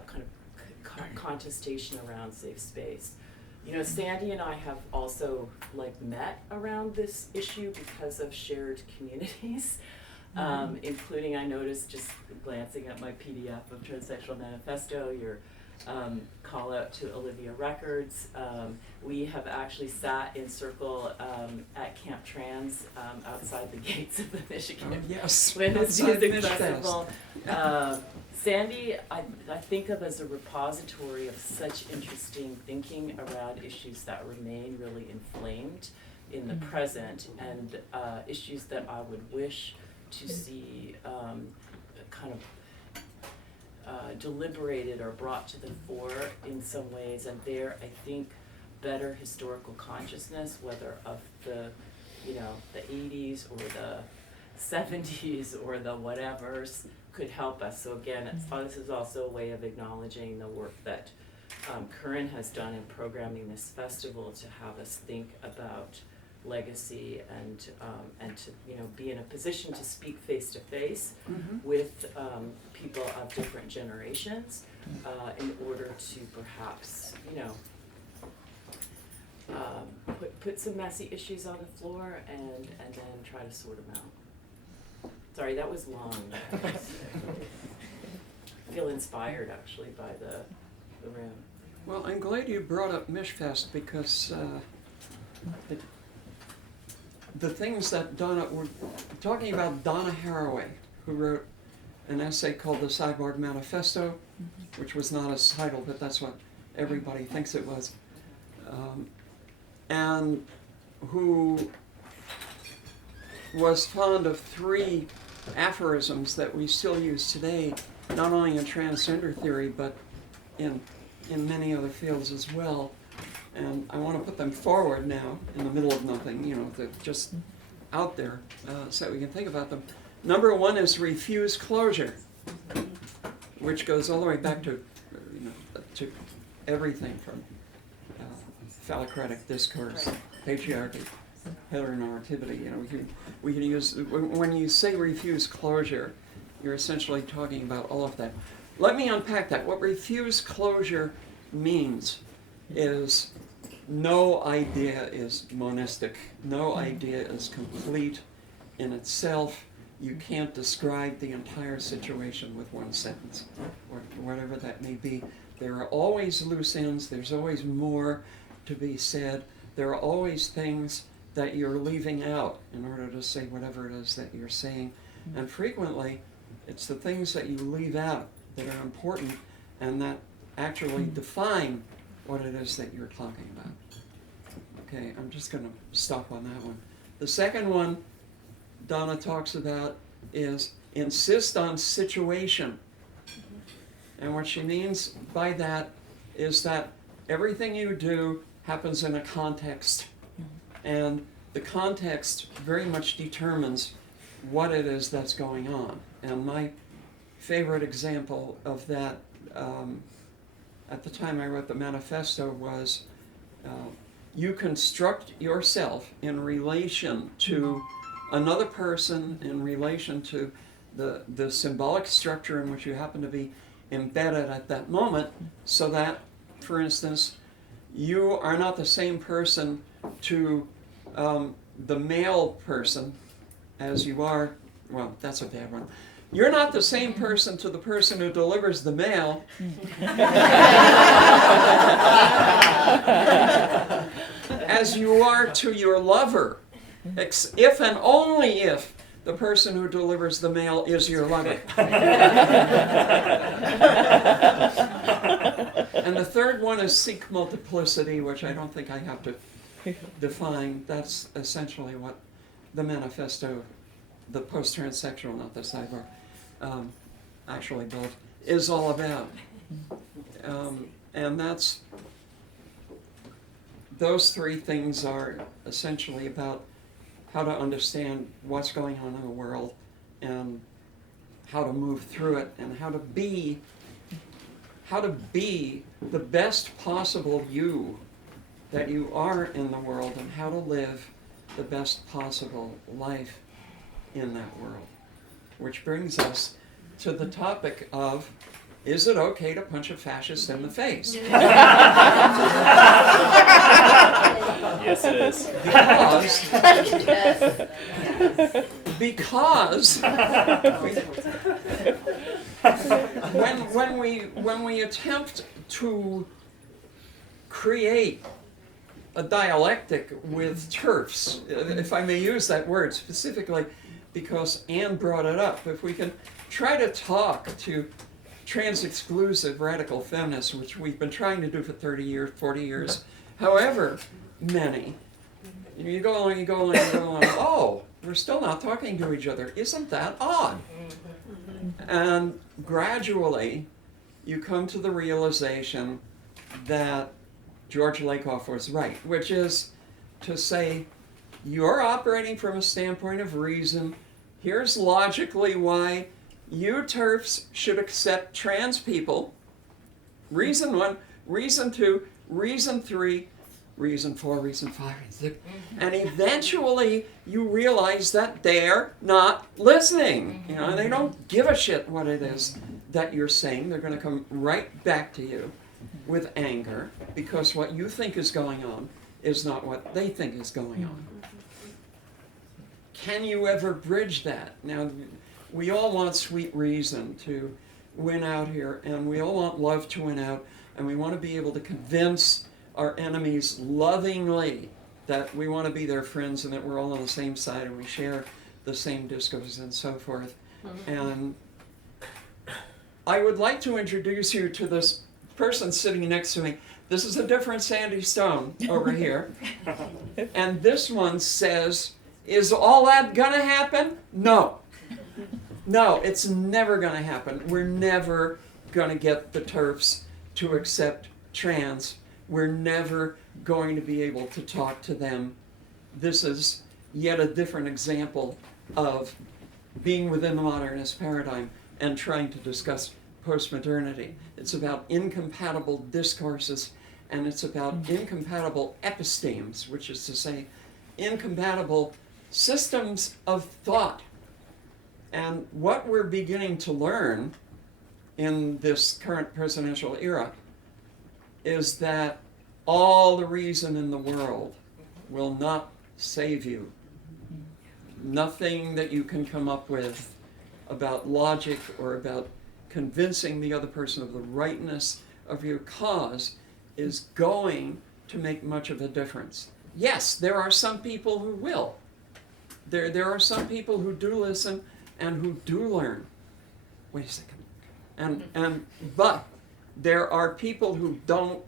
kind of contestation around safe space. Sandy and I have also met around this issue because of shared communities, including, I noticed just glancing at my PDF of Transsexual Manifesto, your call out to Olivia Records. We have actually sat in circle at Camp Trans outside the gates of the Michigan Women's Music Festival. Sandy, I think of as a repository of such interesting thinking around issues that remain really inflamed in the present, and issues that I would wish to see kind of deliberated or brought to the fore in some ways. And there, I think, better historical consciousness, whether of the, the 80s or the 70s or the whatevers, could help us. So again, this is also a way of acknowledging the work that Curran has done in programming this festival to have us think about legacy and to be in a position to speak face to face with people of different generations in order to perhaps put some messy issues on the floor and then try to sort them out. Sorry, that was long. I feel inspired actually by the room. Well, I'm glad you brought up Mishfest, because the things that we're talking about Donna Haraway, who wrote an essay called The Cyborg Manifesto, which was not a title, but that's what everybody thinks it was, and who was fond of 3 aphorisms that we still use today, not only in transgender theory, but in many other fields as well. And I want to put them forward now in the middle of nothing, they're just out there so that we can think about them. Number 1 is refuse closure, which goes all the way back to, to everything from phallocratic discourse, patriarchy, heteronormativity. You know, we can use, when you say refuse closure, you're essentially talking about all of that. Let me unpack that. What refuse closure means is no idea is monistic. No idea is complete in itself. You can't describe the entire situation with one sentence, or whatever that may be. There are always loose ends. There's always more to be said. There are always things that you're leaving out in order to say whatever it is that you're saying. And frequently, it's the things that you leave out that are important and that actually define what it is that you're talking about. Okay, I'm just going to stop on that one. The second one Donna talks about is insist on situation. And what she means by that is that everything you do happens in a context. And the context very much determines what it is that's going on. And my favorite example of that at the time I wrote the manifesto was you construct yourself in relation to another person, in relation to the symbolic structure in which you happen to be embedded at that moment, so that, for instance, you are not the same person to the male person as you are, well, that's a bad one. You're not the same person to the person who delivers the mail as you are to your lover, if and only if the person who delivers the mail is your lover. And the third one is seek multiplicity, which I don't think I have to define. That's essentially what the manifesto, the post-transsexual, not the cyber, actually both, is all about. And that's, those three things are essentially about how to understand what's going on in the world and how to move through it and how to be the best possible you that you are in the world and how to live the best possible life in that world. Which brings us to the topic of, is it okay to punch a fascist in the face? Yes, it is. Because when we attempt to create a dialectic with TERFs, if I may use that word specifically, because Anne brought it up, if we can try to talk to trans-exclusive radical feminists, which we've been trying to do for 30 years, 40 years, however many, you go along, oh, we're still not talking to each other. Isn't that odd? And gradually, you come to the realization that George Lakoff was right, which is to say, you're operating from a standpoint of reason. Here's logically why you TERFs should accept trans people. Reason 1, reason 2, reason 3, reason 4, reason 5, reason 6. And eventually you realize that they're not listening. You know, they don't give a shit what it is that you're saying. They're going to come right back to you with anger because what you think is going on is not what they think is going on. Can you ever bridge that? Now, we all want sweet reason to win out here, and we all want love to win out, and we want to be able to convince our enemies lovingly that we want to be their friends and that we're all on the same side and we share the same discourse and so forth. And I would like to introduce you to this person sitting next to me. This is a different Sandy Stone over here. And this one says, is all that gonna happen? No. No, it's never gonna happen. We're never gonna get the TERFs to accept trans. We're never going to be able to talk to them. This is yet a different example of being within the modernist paradigm and trying to discuss postmodernity. It's about incompatible discourses and it's about incompatible epistemes, which is to say, incompatible systems of thought. And what we're beginning to learn in this current presidential era is that all the reason in the world will not save you. Nothing that you can come up with about logic or about convincing the other person of the rightness of your cause is going to make much of a difference. Yes, there are some people who will. There are some people who do listen and who do learn. Wait a second. But there are people who don't,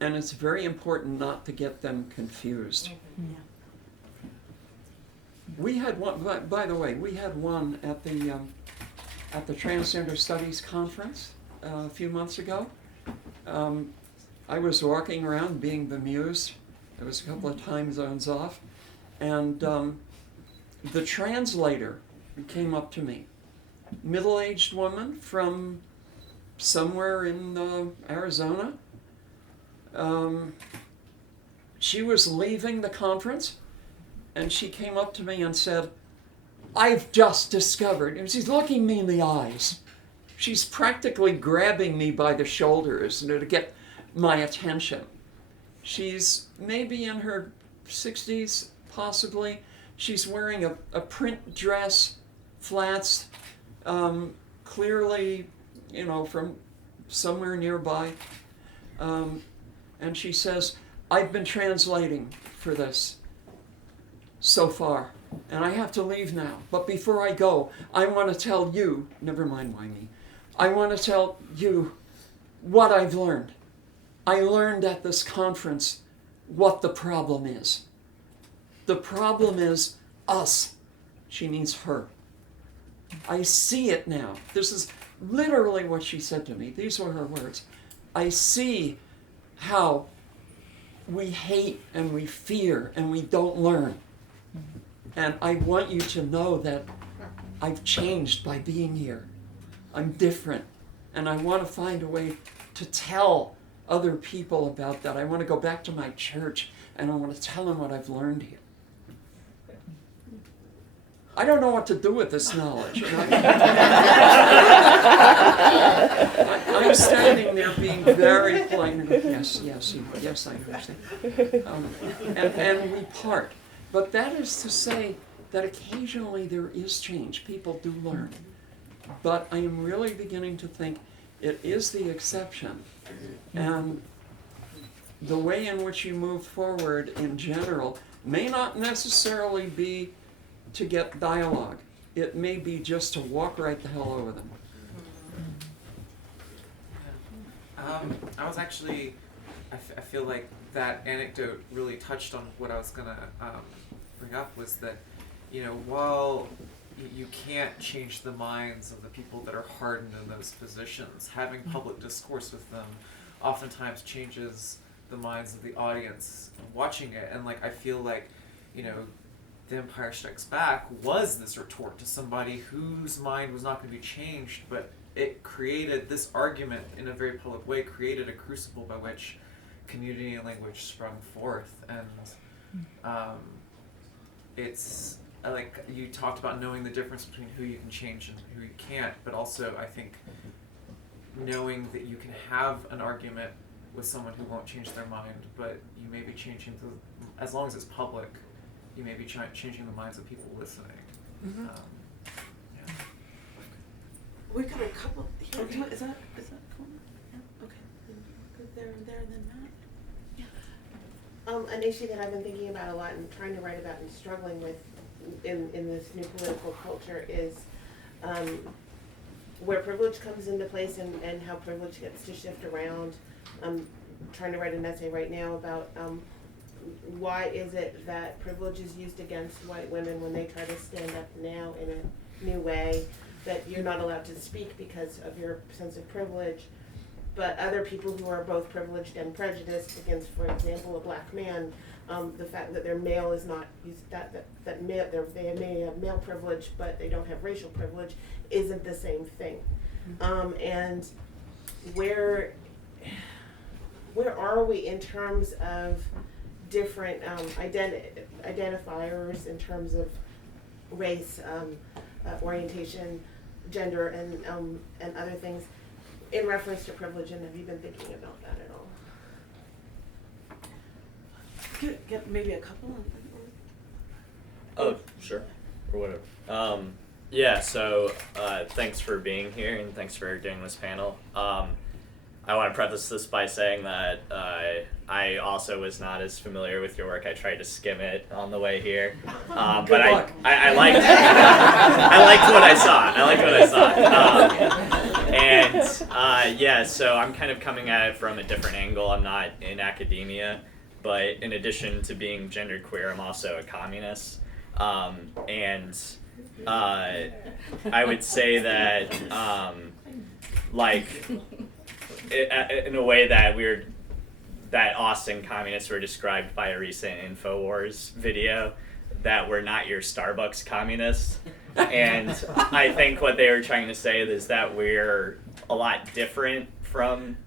and it's very important not to get them confused. We had one, by the way, we had one at the Transgender Studies conference a few months ago. I was walking around being bemused. There was a couple of time zones off. And the translator came up to me. Middle-aged woman from somewhere in Arizona. She was leaving the conference, and she came up to me and said, "I've just discovered," and she's looking me in the eyes. She's practically grabbing me by the shoulders to get my attention. She's maybe in her 60s, possibly. She's wearing a print dress, flats, clearly, from somewhere nearby. And she says, "I've been translating for this so far, and I have to leave now. But before I go, I want to tell you," never mind why me, "I want to tell you what I've learned. I learned at this conference what the problem is. The problem is us." She means her. "I see it now." This is literally what she said to me. These were her words. "I see how we hate and we fear and we don't learn. And I want you to know that I've changed by being here. I'm different. And I want to find a way to tell other people about that. I want to go back to my church and I want to tell them what I've learned here." I don't know what to do with this knowledge. I'm standing there being very plain. Yes, I understand. And we part. But that is to say that occasionally there is change. People do learn. But I am really beginning to think it is the exception. And the way in which you move forward in general may not necessarily be to get dialogue. It may be just to walk right the hell over them. I was actually, I feel like that anecdote really touched on what I was going to bring up, was that, while you can't change the minds of the people that are hardened in those positions, having public discourse with them oftentimes changes the minds of the audience watching it. And I feel like, The Empire Strikes Back was this retort to somebody whose mind was not going to be changed, but it created this argument in a very public way, created a crucible by which community and language sprung forth. And it's like you talked about knowing the difference between who you can change and who you can't, but also I think knowing that you can have an argument with someone who won't change their mind, but you may be changing as long as it's public, you may be changing the minds of people listening. Mm-hmm. We've got a couple here. Okay. Is that cool? Yeah. Okay. Good there and there and then that. An issue that I've been thinking about a lot and trying to write about and struggling with in this new political culture is where privilege comes into place and how privilege gets to shift around. I'm trying to write an essay right now about why is it that privilege is used against white women when they try to stand up now in a new way, that you're not allowed to speak because of your sense of privilege, but other people who are both privileged and prejudiced against, for example, a black man, the fact that their male is not used, that male, they may have male privilege but they don't have racial privilege, isn't the same thing. And where where are we in terms of different identifiers in terms of race, orientation, gender, and other things in reference to privilege, and have you been thinking about that at all? Get maybe a couple of them. Oh, sure. Or whatever. Yeah, so thanks for being here and thanks for doing this panel. I want to preface this by saying that I also was not as familiar with your work. I tried to skim it on the way here, but I liked I liked what I saw. I liked what I saw, yeah. So I'm kind of coming at it from a different angle. I'm not in academia, but in addition to being genderqueer, I'm also a communist, and I would say that in a way that Austin communists were described by a recent InfoWars video, that we're not your Starbucks communists. And I think what they were trying to say is that we're a lot different from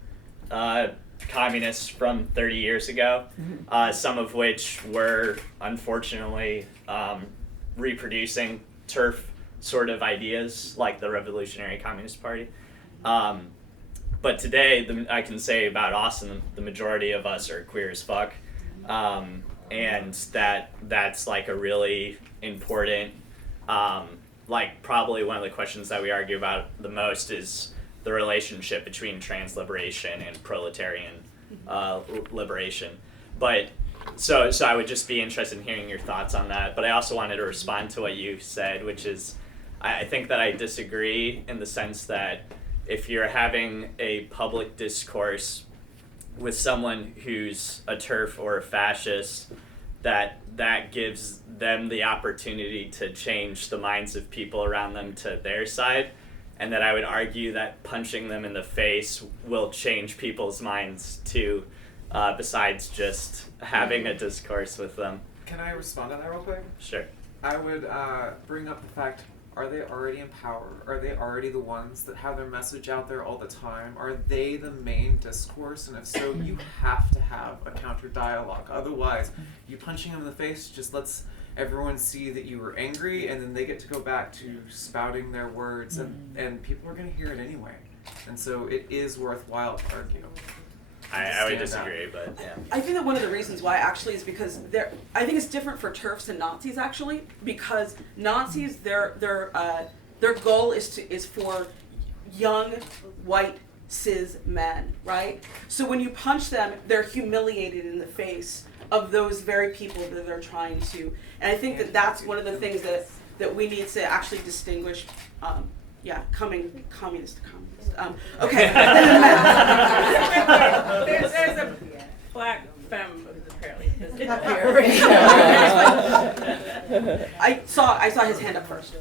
communists from 30 years ago, some of which were unfortunately reproducing TERF sort of ideas like the Revolutionary Communist Party. But today, I can say about Austin, the majority of us are queer as fuck, and that's like a really important, like probably one of the questions that we argue about the most is the relationship between trans liberation and proletarian liberation. But so I would just be interested in hearing your thoughts on that. But I also wanted to respond to what you said, which is I think that I disagree in the sense that if you're having a public discourse with someone who's a TERF or a fascist, that gives them the opportunity to change the minds of people around them to their side, and that I would argue that punching them in the face will change people's minds too, besides just having a discourse with them. Can I respond to that real quick? Sure. I would bring up the fact, are they already in power? Are they already the ones that have their message out there all the time? Are they the main discourse? And if so, you have to have a counter dialogue. Otherwise, you punching them in the face just lets everyone see that you were angry, and then they get to go back to spouting their words, and people are going to hear it anyway. And so it is worthwhile to argue. I would disagree, but yeah. I think that one of the reasons why actually is because I think it's different for TERFs and Nazis actually, because Nazis their goal is for young white cis men, right? So when you punch them, they're humiliated in the face of those very people that they're trying to. And I think that that's one of the things that we need to actually distinguish. Coming communist to communist. Okay. there's a black femme who's apparently visiting here. I saw his hand up first.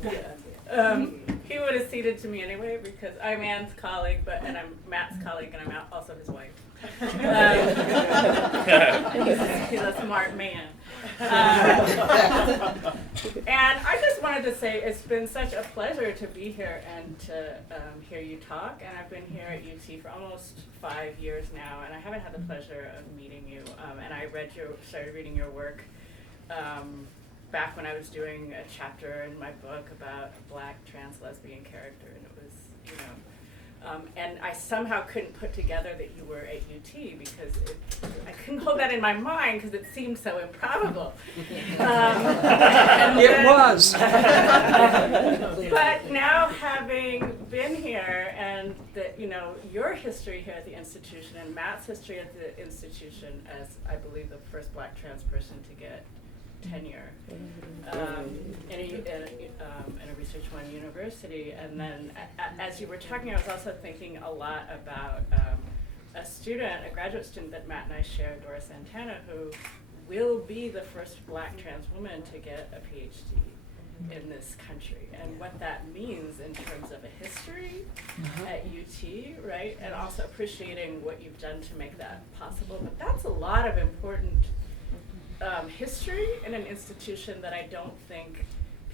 He would have ceded to me anyway because I'm Ann's colleague, and I'm Matt's colleague, and I'm also his wife. He's a smart man. And I just wanted to say it's been such a pleasure to be here and to hear you talk. And I've been here at UT for almost 5 years now, and I haven't had the pleasure of meeting you. And I started reading your work back when I was doing a chapter in my book about a black trans lesbian character, and it was, and I somehow couldn't put together that you were at UT because I couldn't hold that in my mind because it seemed so improbable. It was. But now having been here and your history here at the institution and Matt's history at the institution as I believe the first black trans person to get tenure in a Research One university, and then as you were talking, I was also thinking a lot about a graduate student that Matt and I share, Dora Santana, who will be the first black trans woman to get a PhD in this country, and what that means in terms of a history at UT, right? And also appreciating what you've done to make that possible. But that's a lot of important history in an institution that I don't think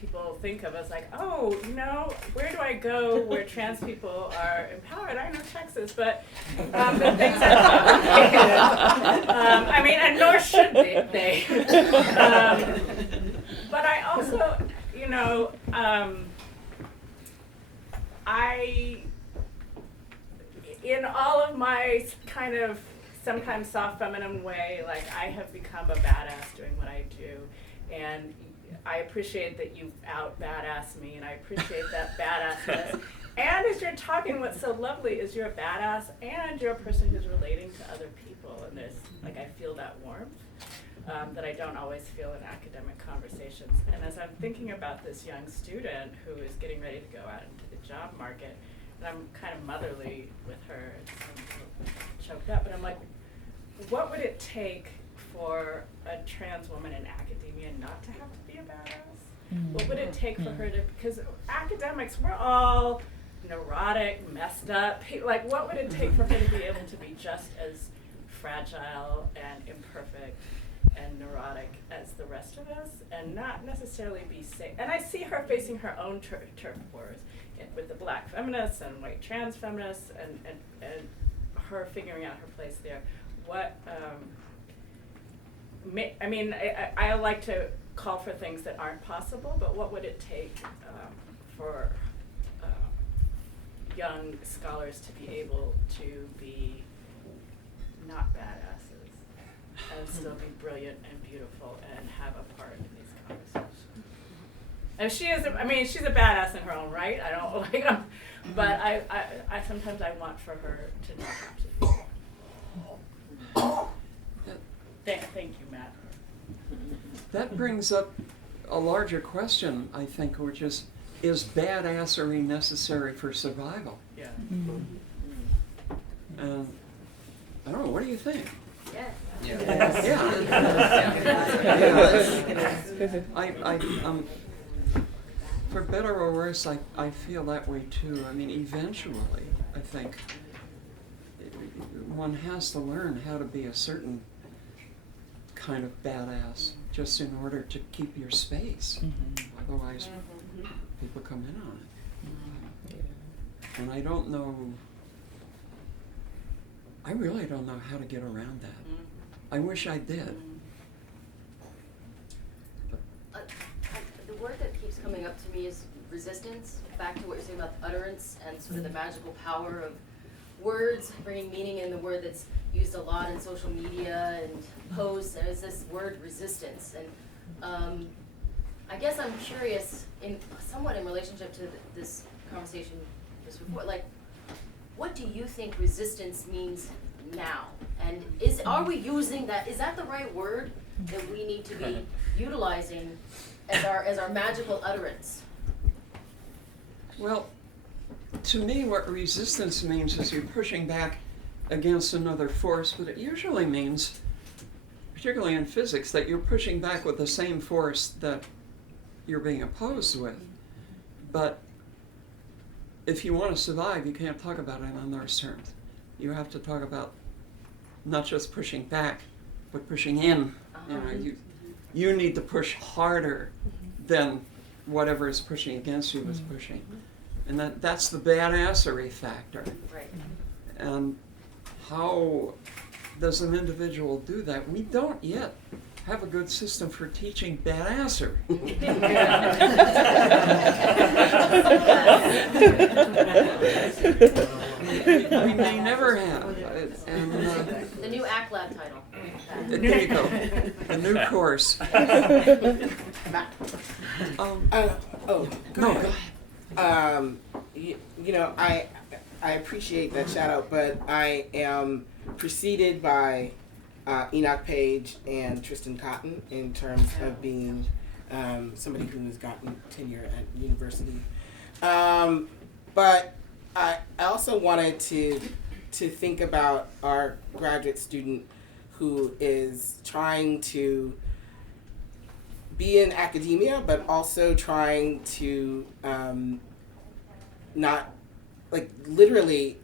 people think of as like, oh, you know, where do I go where trans people are empowered? I know Texas, but the things are complicated. I mean, and nor should they. But I also, you know, in all of my kind of sometimes soft feminine way, like I have become a badass doing what I do, and I appreciate that you out badass me, and I appreciate that badassness. And as you're talking, what's so lovely is you're a badass and you're a person who's relating to other people, and there's like I feel that warmth that I don't always feel in academic conversations. And as I'm thinking about this young student who is getting ready to go out into the job market, and I'm kind of motherly with her, and I'm choked up, but I'm like, what would it take for a trans woman in academia not to have to be a badass? What would it take for her to, because academics, we're all neurotic, messed up, like what would it take for her to be able to be just as fragile and imperfect and neurotic as the rest of us, and not necessarily be safe? And I see her facing her own turf wars with the black feminists and white trans feminists, and her figuring out her place there. What, I mean, I like to call for things that aren't possible, but what would it take for young scholars to be able to be not badasses and still be brilliant and beautiful and have a part in these conversations? And she is, I mean, she's a badass in her own right. I don't like, but I sometimes I want for her to not have to be. Thank you, Matt. That brings up a larger question, I think, which is badassery necessary for survival? Yeah. And I don't know, what do you think? Yeah. I for better or worse, I feel that way too. I mean, eventually, I think one has to learn how to be a certain kind of badass just in order to keep your space. Otherwise, people come in on it. And I don't know, I really don't know how to get around that. I wish I did. The word that keeps coming up to me is resistance. Back to what you're saying about utterance and sort of the magical power of words, bringing meaning in the word that's used a lot in social media and posts. There's this word resistance. And I guess I'm curious, somewhat in relationship to this conversation just before, like, what do you think resistance means now? And are we using that, is that the right word that we need to be utilizing as our magical utterance? Well, to me, what resistance means is you're pushing back against another force, but it usually means, particularly in physics, that you're pushing back with the same force that you're being opposed with. But if you want to survive, you can't talk about it on those terms. You have to talk about not just pushing back, but pushing in. You know, you need to push harder than whatever is pushing against you is pushing. And that's the badassery factor. Right. And how does an individual do that? We don't yet have a good system for teaching badassery. We may never have. And, The new ACT Lab title. there you go. The new course. Go ahead. You know, I appreciate that shout out, but I am preceded by Enoch Page and Tristan Cotton in terms of being somebody who has gotten tenure at university. But I also wanted to think about our graduate student who is trying to be in academia, but also trying to not, like, literally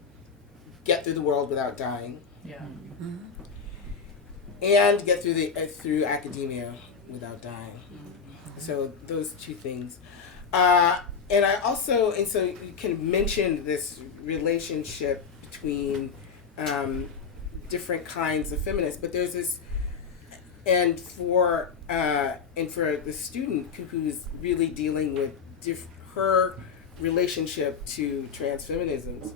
get through the world without dying. Yeah. And get through academia without dying. So those two things. And I also, and so you can mention this relationship between different kinds of feminists, but there's this, and for the student who's really dealing with her relationship to trans feminisms,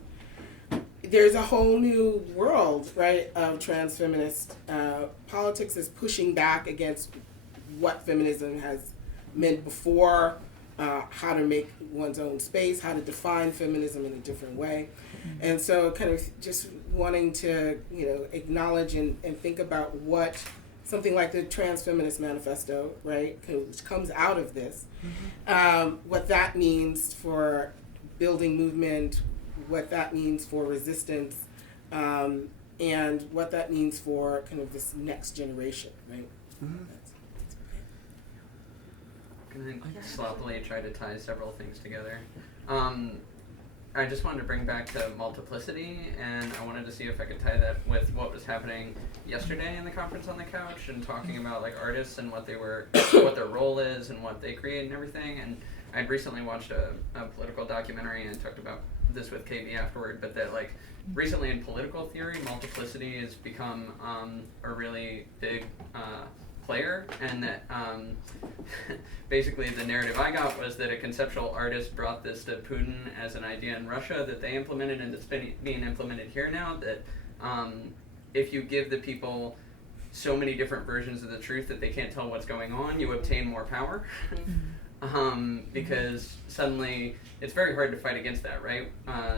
there's a whole new world, right, of trans feminist politics is pushing back against what feminism has meant before, how to make one's own space, how to define feminism in a different way. And so kind of just wanting to, acknowledge and think about what something like the Trans Feminist Manifesto, right, which comes out of this, what that means for building movement, what that means for resistance, and what that means for kind of this next generation, right? Can I sloppily try to tie several things together? I just wanted to bring back to multiplicity, and I wanted to see if I could tie that with what was happening yesterday in the conference on the couch, and talking about like artists and what their role is and what they create and everything. And I'd recently watched a political documentary and talked about this with KB afterward, but that like recently in political theory, multiplicity has become a really big player, and that basically the narrative I got was that a conceptual artist brought this to Putin as an idea in Russia that they implemented, and it's being implemented here now, that if you give the people so many different versions of the truth that they can't tell what's going on, you obtain more power. Because suddenly it's very hard to fight against that, right?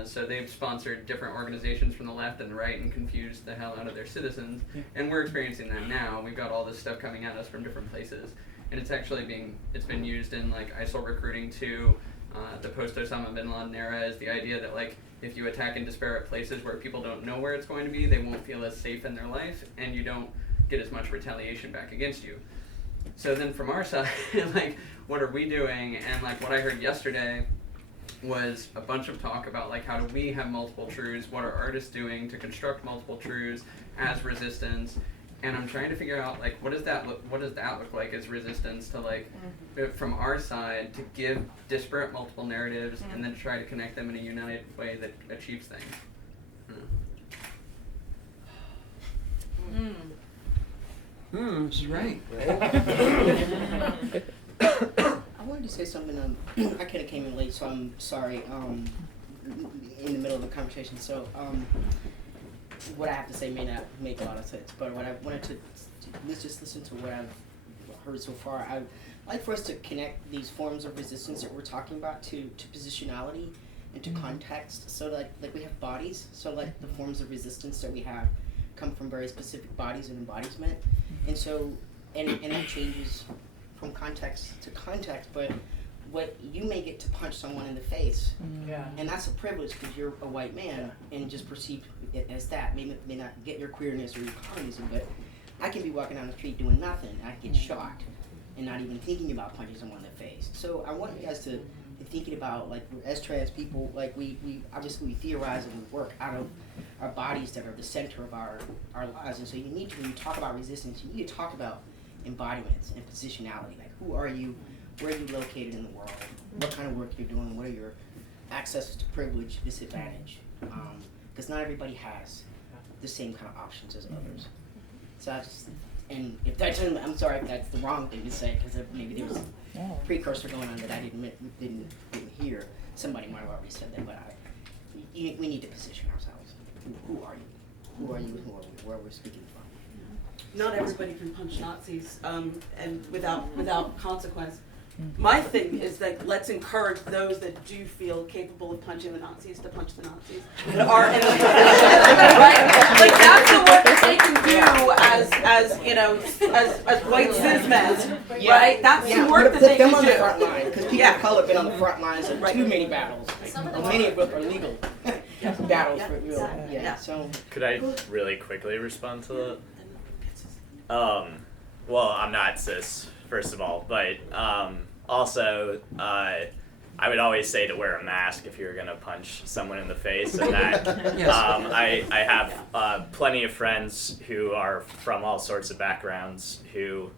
So they've sponsored different organizations from the left and the right and confused the hell out of their citizens. And we're experiencing that now. We've got all this stuff coming at us from different places. And it's actually it's been used in like ISIL recruiting too. The post-Osama bin Laden era is the idea that like if you attack in disparate places where people don't know where it's going to be, they won't feel as safe in their life, and you don't get as much retaliation back against you. So then from our side, like, what are we doing? And like what I heard yesterday was a bunch of talk about like how do we have multiple truths, what are artists doing to construct multiple truths as resistance, and I'm trying to figure out like what does that look like as resistance to like from our side to give disparate multiple narratives and then try to connect them in a united way that achieves things. This is right. I wanted to say something. I kind of came in late, so I'm sorry. In the middle of the conversation, so what I have to say may not make a lot of sense. But what I wanted to let's just listen to what I've heard so far. I'd like for us to connect these forms of resistance that we're talking about to positionality and to context. So like we have bodies. So like the forms of resistance that we have come from very specific bodies and embodiment, and so and that changes from context to context, but what you may get to punch someone in the face, and that's a privilege because you're a white man and just perceive it as that. May not get your queerness or your communism, but I can be walking down the street doing nothing, and I get shocked and not even thinking about punching someone in the face. So I want you guys to be thinking about, like, as trans people, like we obviously we theorize and we work out of our bodies that are the center of our lives, and so you need to, when you talk about resistance, you need to talk about embodiments and positionality. Like, who are you? Where are you located in the world? What kind of work you're doing? What are your access to privilege, disadvantage? Because not everybody has the same kind of options as others. So I just, and if that's, I'm sorry if that's the wrong thing to say, because maybe there was a precursor going on that I didn't hear. Somebody might have already said that, but we need to position ourselves. Who are you? Who are you and who are we? Where we're speaking from. Not everybody can punch Nazis and without consequence. My thing is that let's encourage those that do feel capable of punching the Nazis to punch the Nazis that are in the right? Like that's the work that they can do as you know as white cis men, right? That's the work that they can do. Put them on the front line, because people of color have been on the front lines of too many battles. Many of them are legal battles for real. So could I really quickly respond to that? Well, I'm not cis, first of all, but also, I would always say to wear a mask if you're gonna punch someone in the face, and that I have plenty of friends who are from all sorts of backgrounds who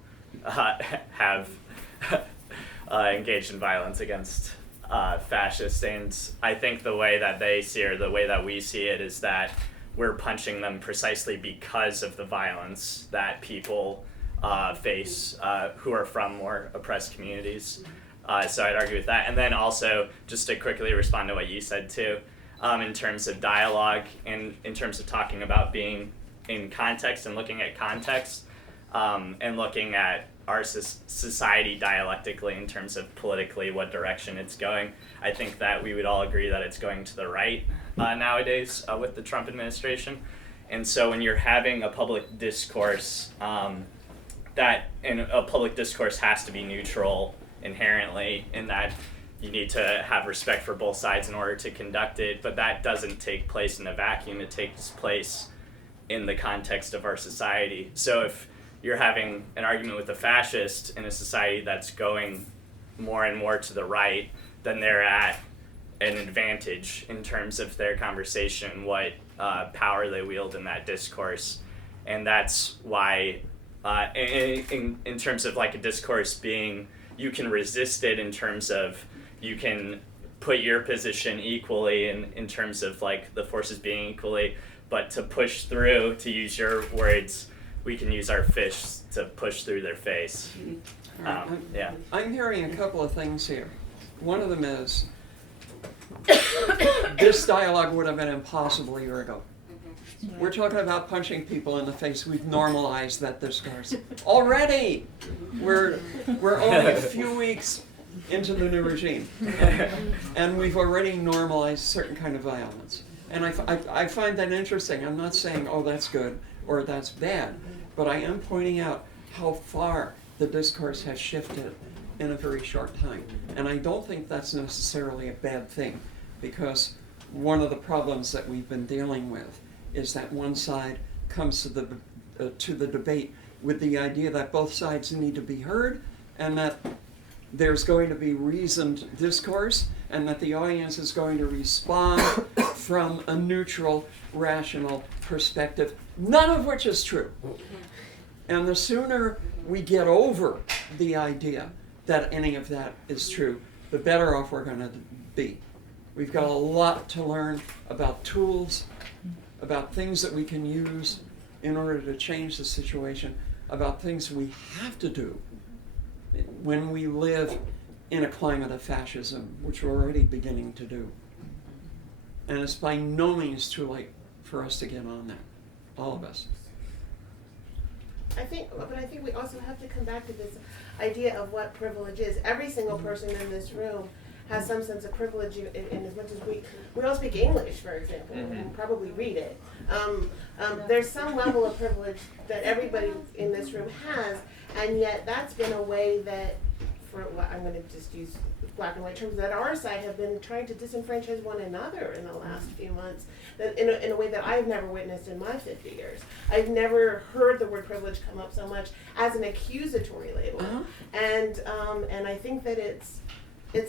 have engaged in violence against fascists. And I think the way that they see it, or the way that we see it, is that we're punching them precisely because of the violence that people face who are from more oppressed communities. So I'd argue with that. And then also, just to quickly respond to what you said too, in terms of dialogue and in terms of talking about being in context and looking at context, and looking at our society dialectically in terms of politically what direction it's going. I think that we would all agree that it's going to the right nowadays with the Trump administration. And so when you're having a public discourse, a public discourse has to be neutral inherently, in that you need to have respect for both sides in order to conduct it, but that doesn't take place in a vacuum. It takes place in the context of our society. So if you're having an argument with a fascist in a society that's going more and more to the right, then they're at an advantage in terms of their conversation, what power they wield in that discourse. And that's why, in terms of like a discourse being, you can resist it in terms of you can put your position equally in terms of like the forces being equally, but to push through, to use your words, we can use our fists to push through their face. Yeah. I'm hearing a couple of things here. One of them is, this dialogue would have been impossible a year ago. We're talking about punching people in the face. We've normalized that discourse already. We're only a few weeks into the new regime, and we've already normalized certain kind of violence. And I find that interesting. I'm not saying, oh, that's good or that's bad, but I am pointing out how far the discourse has shifted in a very short time. And I don't think that's necessarily a bad thing, because one of the problems that we've been dealing with is that one side comes to the debate with the idea that both sides need to be heard, and that there's going to be reasoned discourse, and that the audience is going to respond from a neutral, rational perspective, none of which is true. And the sooner we get over the idea that any of that is true, the better off we're going to be. We've got a lot to learn about tools, about things that we can use in order to change the situation, about things we have to do when we live in a climate of fascism, which we're already beginning to do. And it's by no means too late for us to get on that, all of us. I think we also have to come back to this idea of what privilege is. Every single person in this room has some sense of privilege in as much as we all speak English, for example, and probably read it. There's some level of privilege that everybody in this room has, and yet that's been a way that, for I'm going to just use black and white terms, that our side have been trying to disenfranchise one another in the last few months, that in a way that I've never witnessed in my 50 years. I've never heard the word privilege come up so much as an accusatory label, and I think that it's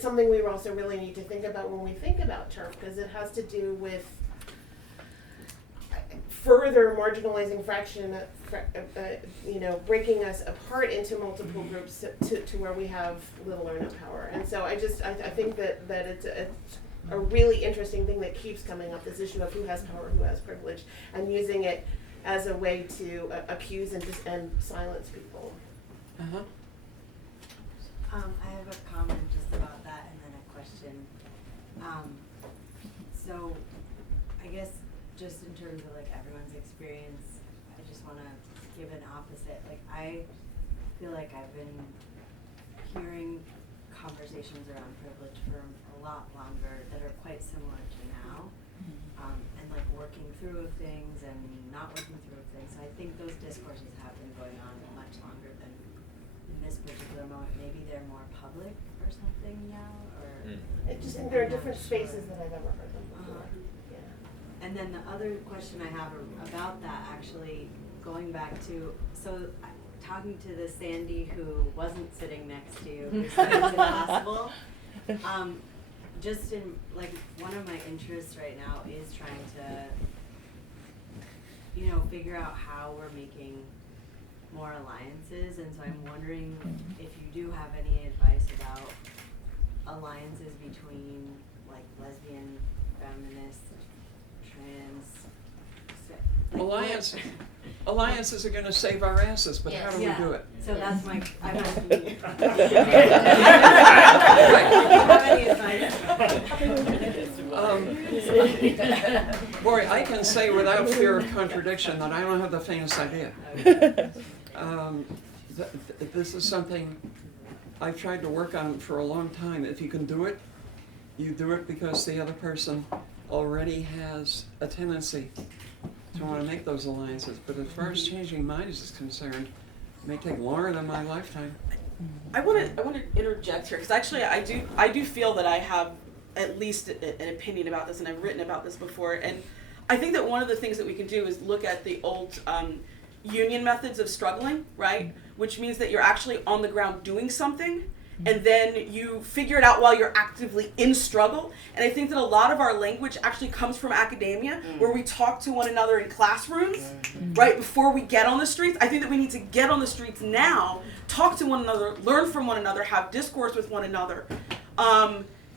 something we also really need to think about when we think about TERF, because it has to do with further marginalizing breaking us apart into multiple groups to where we have little or no power. And so I think that it's a really interesting thing that keeps coming up, this issue of who has power, who has privilege, and using it as a way to accuse and silence people. I have a comment just about that and then a question. So I guess just in terms of like everyone's experience, I just want to give an opposite. Like I feel like I've been hearing conversations around privilege for a lot longer that are quite similar to now, and like working through of things and not working through of things. So I think those discourses have been going on much longer than in this particular moment. Maybe they're more public or something now, or I just think there are different spaces that I've ever heard them before. And then the other question I have about that, actually, going back to, so talking to the Sandy who wasn't sitting next to you, who said it's impossible, just in, like, one of my interests right now is trying to, figure out how we're making more alliances, and so I'm wondering if you do have any advice about alliances between like lesbian, feminist, trans. Alliances are going to save our asses, but how do we do it? So that's my. I'm asking you. Boy, I can say without fear of contradiction that I don't have the faintest idea. This is something I've tried to work on for a long time. If you can do it, you do it because the other person already has a tendency to want to make those alliances. But as far as changing minds is concerned, it may take longer than my lifetime. I want to interject here because actually I do feel that I have at least an opinion about this, and I've written about this before. And I think that one of the things that we can do is look at the old union methods of struggling, right? Which means that you're actually on the ground doing something, and then you figure it out while you're actively in struggle. And I think that a lot of our language actually comes from academia, where we talk to one another in classrooms, right, before we get on the streets. I think that we need to get on the streets now, talk to one another, learn from one another, have discourse with one another,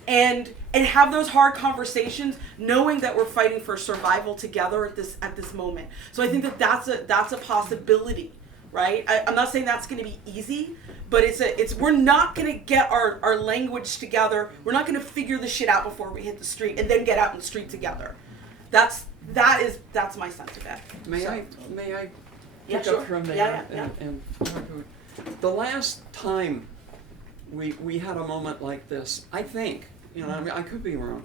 and have those hard conversations, knowing that we're fighting for survival together at this moment. So I think that that's a possibility, right? I'm not saying that's going to be easy, but we're not going to get our language together. We're not going to figure the shit out before we hit the street and then get out in the street together. That's my sense of it. May I Yeah, pick sure. up from there Yeah. and talk to it? The last time we had a moment like this, I think, I mean, I could be wrong,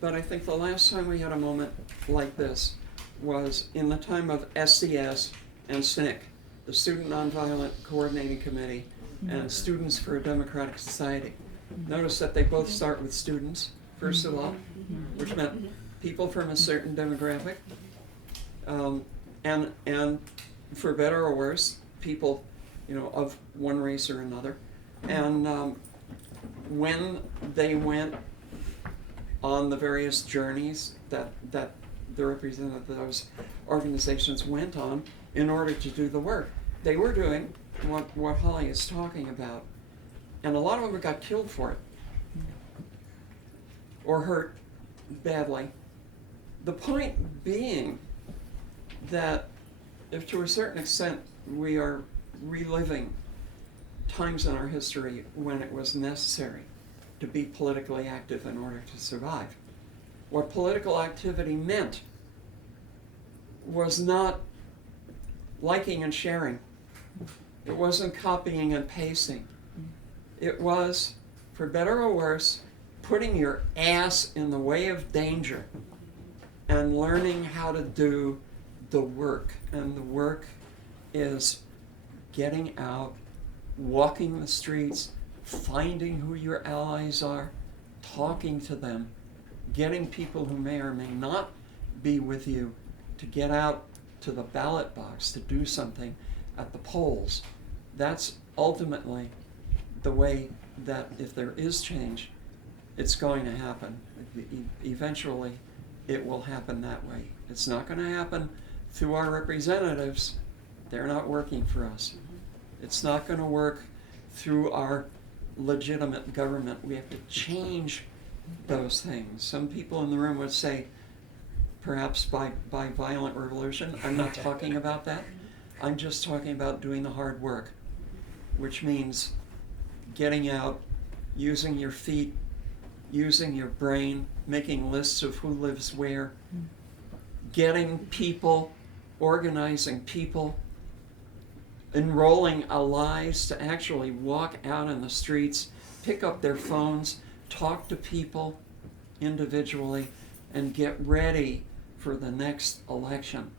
but I think the last time we had a moment like this was in the time of SCS and SNCC, the Student Nonviolent Coordinating Committee, and Students for a Democratic Society. Notice that they both start with students, first of all, which meant people from a certain demographic, and for better or worse, people, of one race or another. And when they went on the various journeys that the representatives of those organizations went on in order to do the work, they were doing what Holly is talking about. And a lot of them got killed for it or hurt badly. The point being that if to a certain extent we are reliving times in our history when it was necessary to be politically active in order to survive, what political activity meant was not liking and sharing. It wasn't copying and pasting. It was, for better or worse, putting your ass in the way of danger and learning how to do the work. And the work is getting out, walking the streets, finding who your allies are, talking to them, getting people who may or may not be with you to get out to the ballot box to do something at the polls. That's ultimately the way that if there is change, it's going to happen. Eventually, it will happen that way. It's not going to happen through our representatives. They're not working for us. It's not going to work through our legitimate government. We have to change those things. Some people in the room would say, perhaps by violent revolution. I'm not talking about that. I'm just talking about doing the hard work, which means getting out, using your feet, using your brain, making lists of who lives where, getting people, organizing people, enrolling allies to actually walk out in the streets, pick up their phones, talk to people individually, and get ready for the next election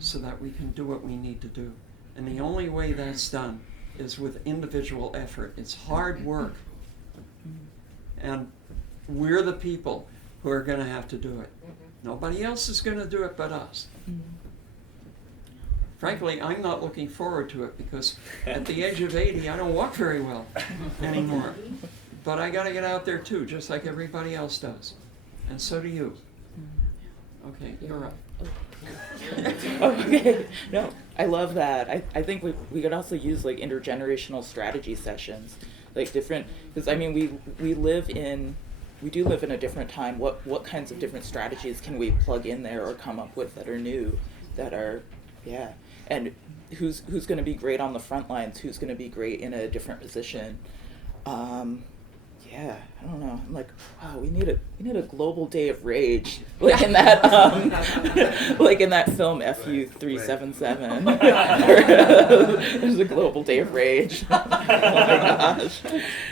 so that we can do what we need to do. And the only way that's done is with individual effort. It's hard work. And we're the people who are going to have to do it. Nobody else is going to do it but us. Frankly, I'm not looking forward to it because at the age of 80, I don't walk very well anymore. But I got to get out there too, just like everybody else does. And so do you. Okay, you're up. Okay. No, I love that. I think we could also use like intergenerational strategy sessions, like different, because I mean we do live in a different time. What kinds of different strategies can we plug in there or come up with that are new, that are, yeah, and who's going to be great on the front lines, who's going to be great in a different position. Yeah, I don't know. I'm like, wow, we need a global day of rage, like in that like in that film FU 377. There's a global day of rage. Oh my gosh.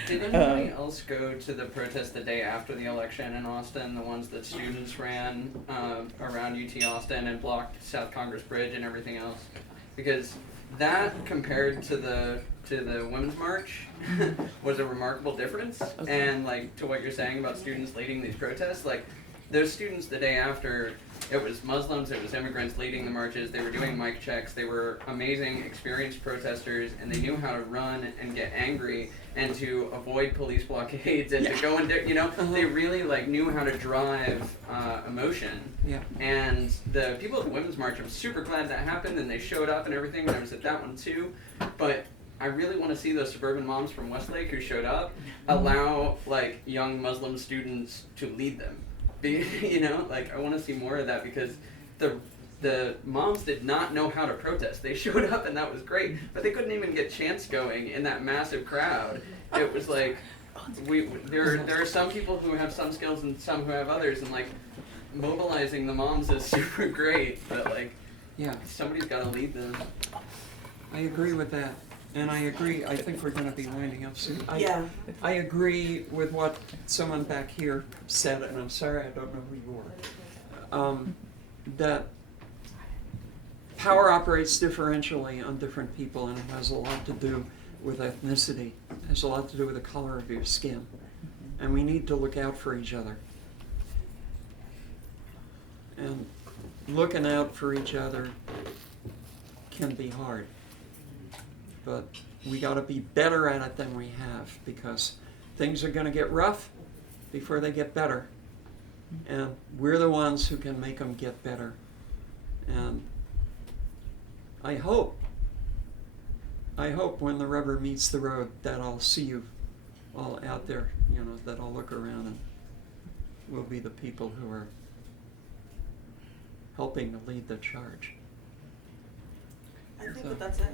Did anybody else go to the protest the day after the election in Austin? The ones that students ran around UT Austin and blocked South Congress Bridge and everything else? Because that compared to the Women's March was a remarkable difference. And like to what you're saying about students leading these protests, like those students the day after, it was Muslims, it was immigrants leading the marches, they were doing mic checks, they were amazing, experienced protesters, and they knew how to run and get angry and to avoid police blockades and to go and do, you know, they really like knew how to drive emotion. Yeah. And the people at the Women's March, I'm super glad that happened and they showed up and everything, and I was at that one too. But I really want to see those suburban moms from Westlake who showed up allow like young Muslim students to lead them. You know, like I want to see more of that, because the moms did not know how to protest. They showed up and that was great, but they couldn't even get chants going in that massive crowd. It was like there are some people who have some skills and some who have others, and like mobilizing the moms is super great, but like yeah, somebody's got to lead them. I agree with that. And I agree, I think we're going to be winding up soon. I agree with what someone back here said, and I'm sorry I don't know who you are, that power operates differentially on different people, and it has a lot to do with ethnicity. It has a lot to do with the color of your skin. And we need to look out for each other. And looking out for each other can be hard. But we got to be better at it than we have, because things are going to get rough before they get better. And we're the ones who can make them get better. And I hope when the rubber meets the road that I'll see you all out there, you know, that I'll look around and we'll be the people who are helping to lead the charge. I think that's it.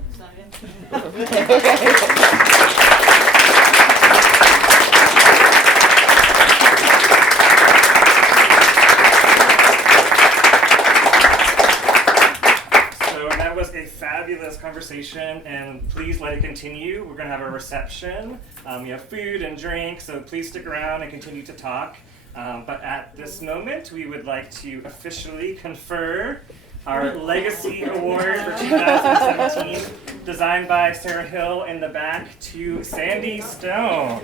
So that was a fabulous conversation, and please let it continue. We're going to have a reception. We have food and drink, so please stick around and continue to talk. But at this moment, we would like to officially confer our Legacy Award for 2017, designed by Sarah Hill in the back, to Sandy Stone.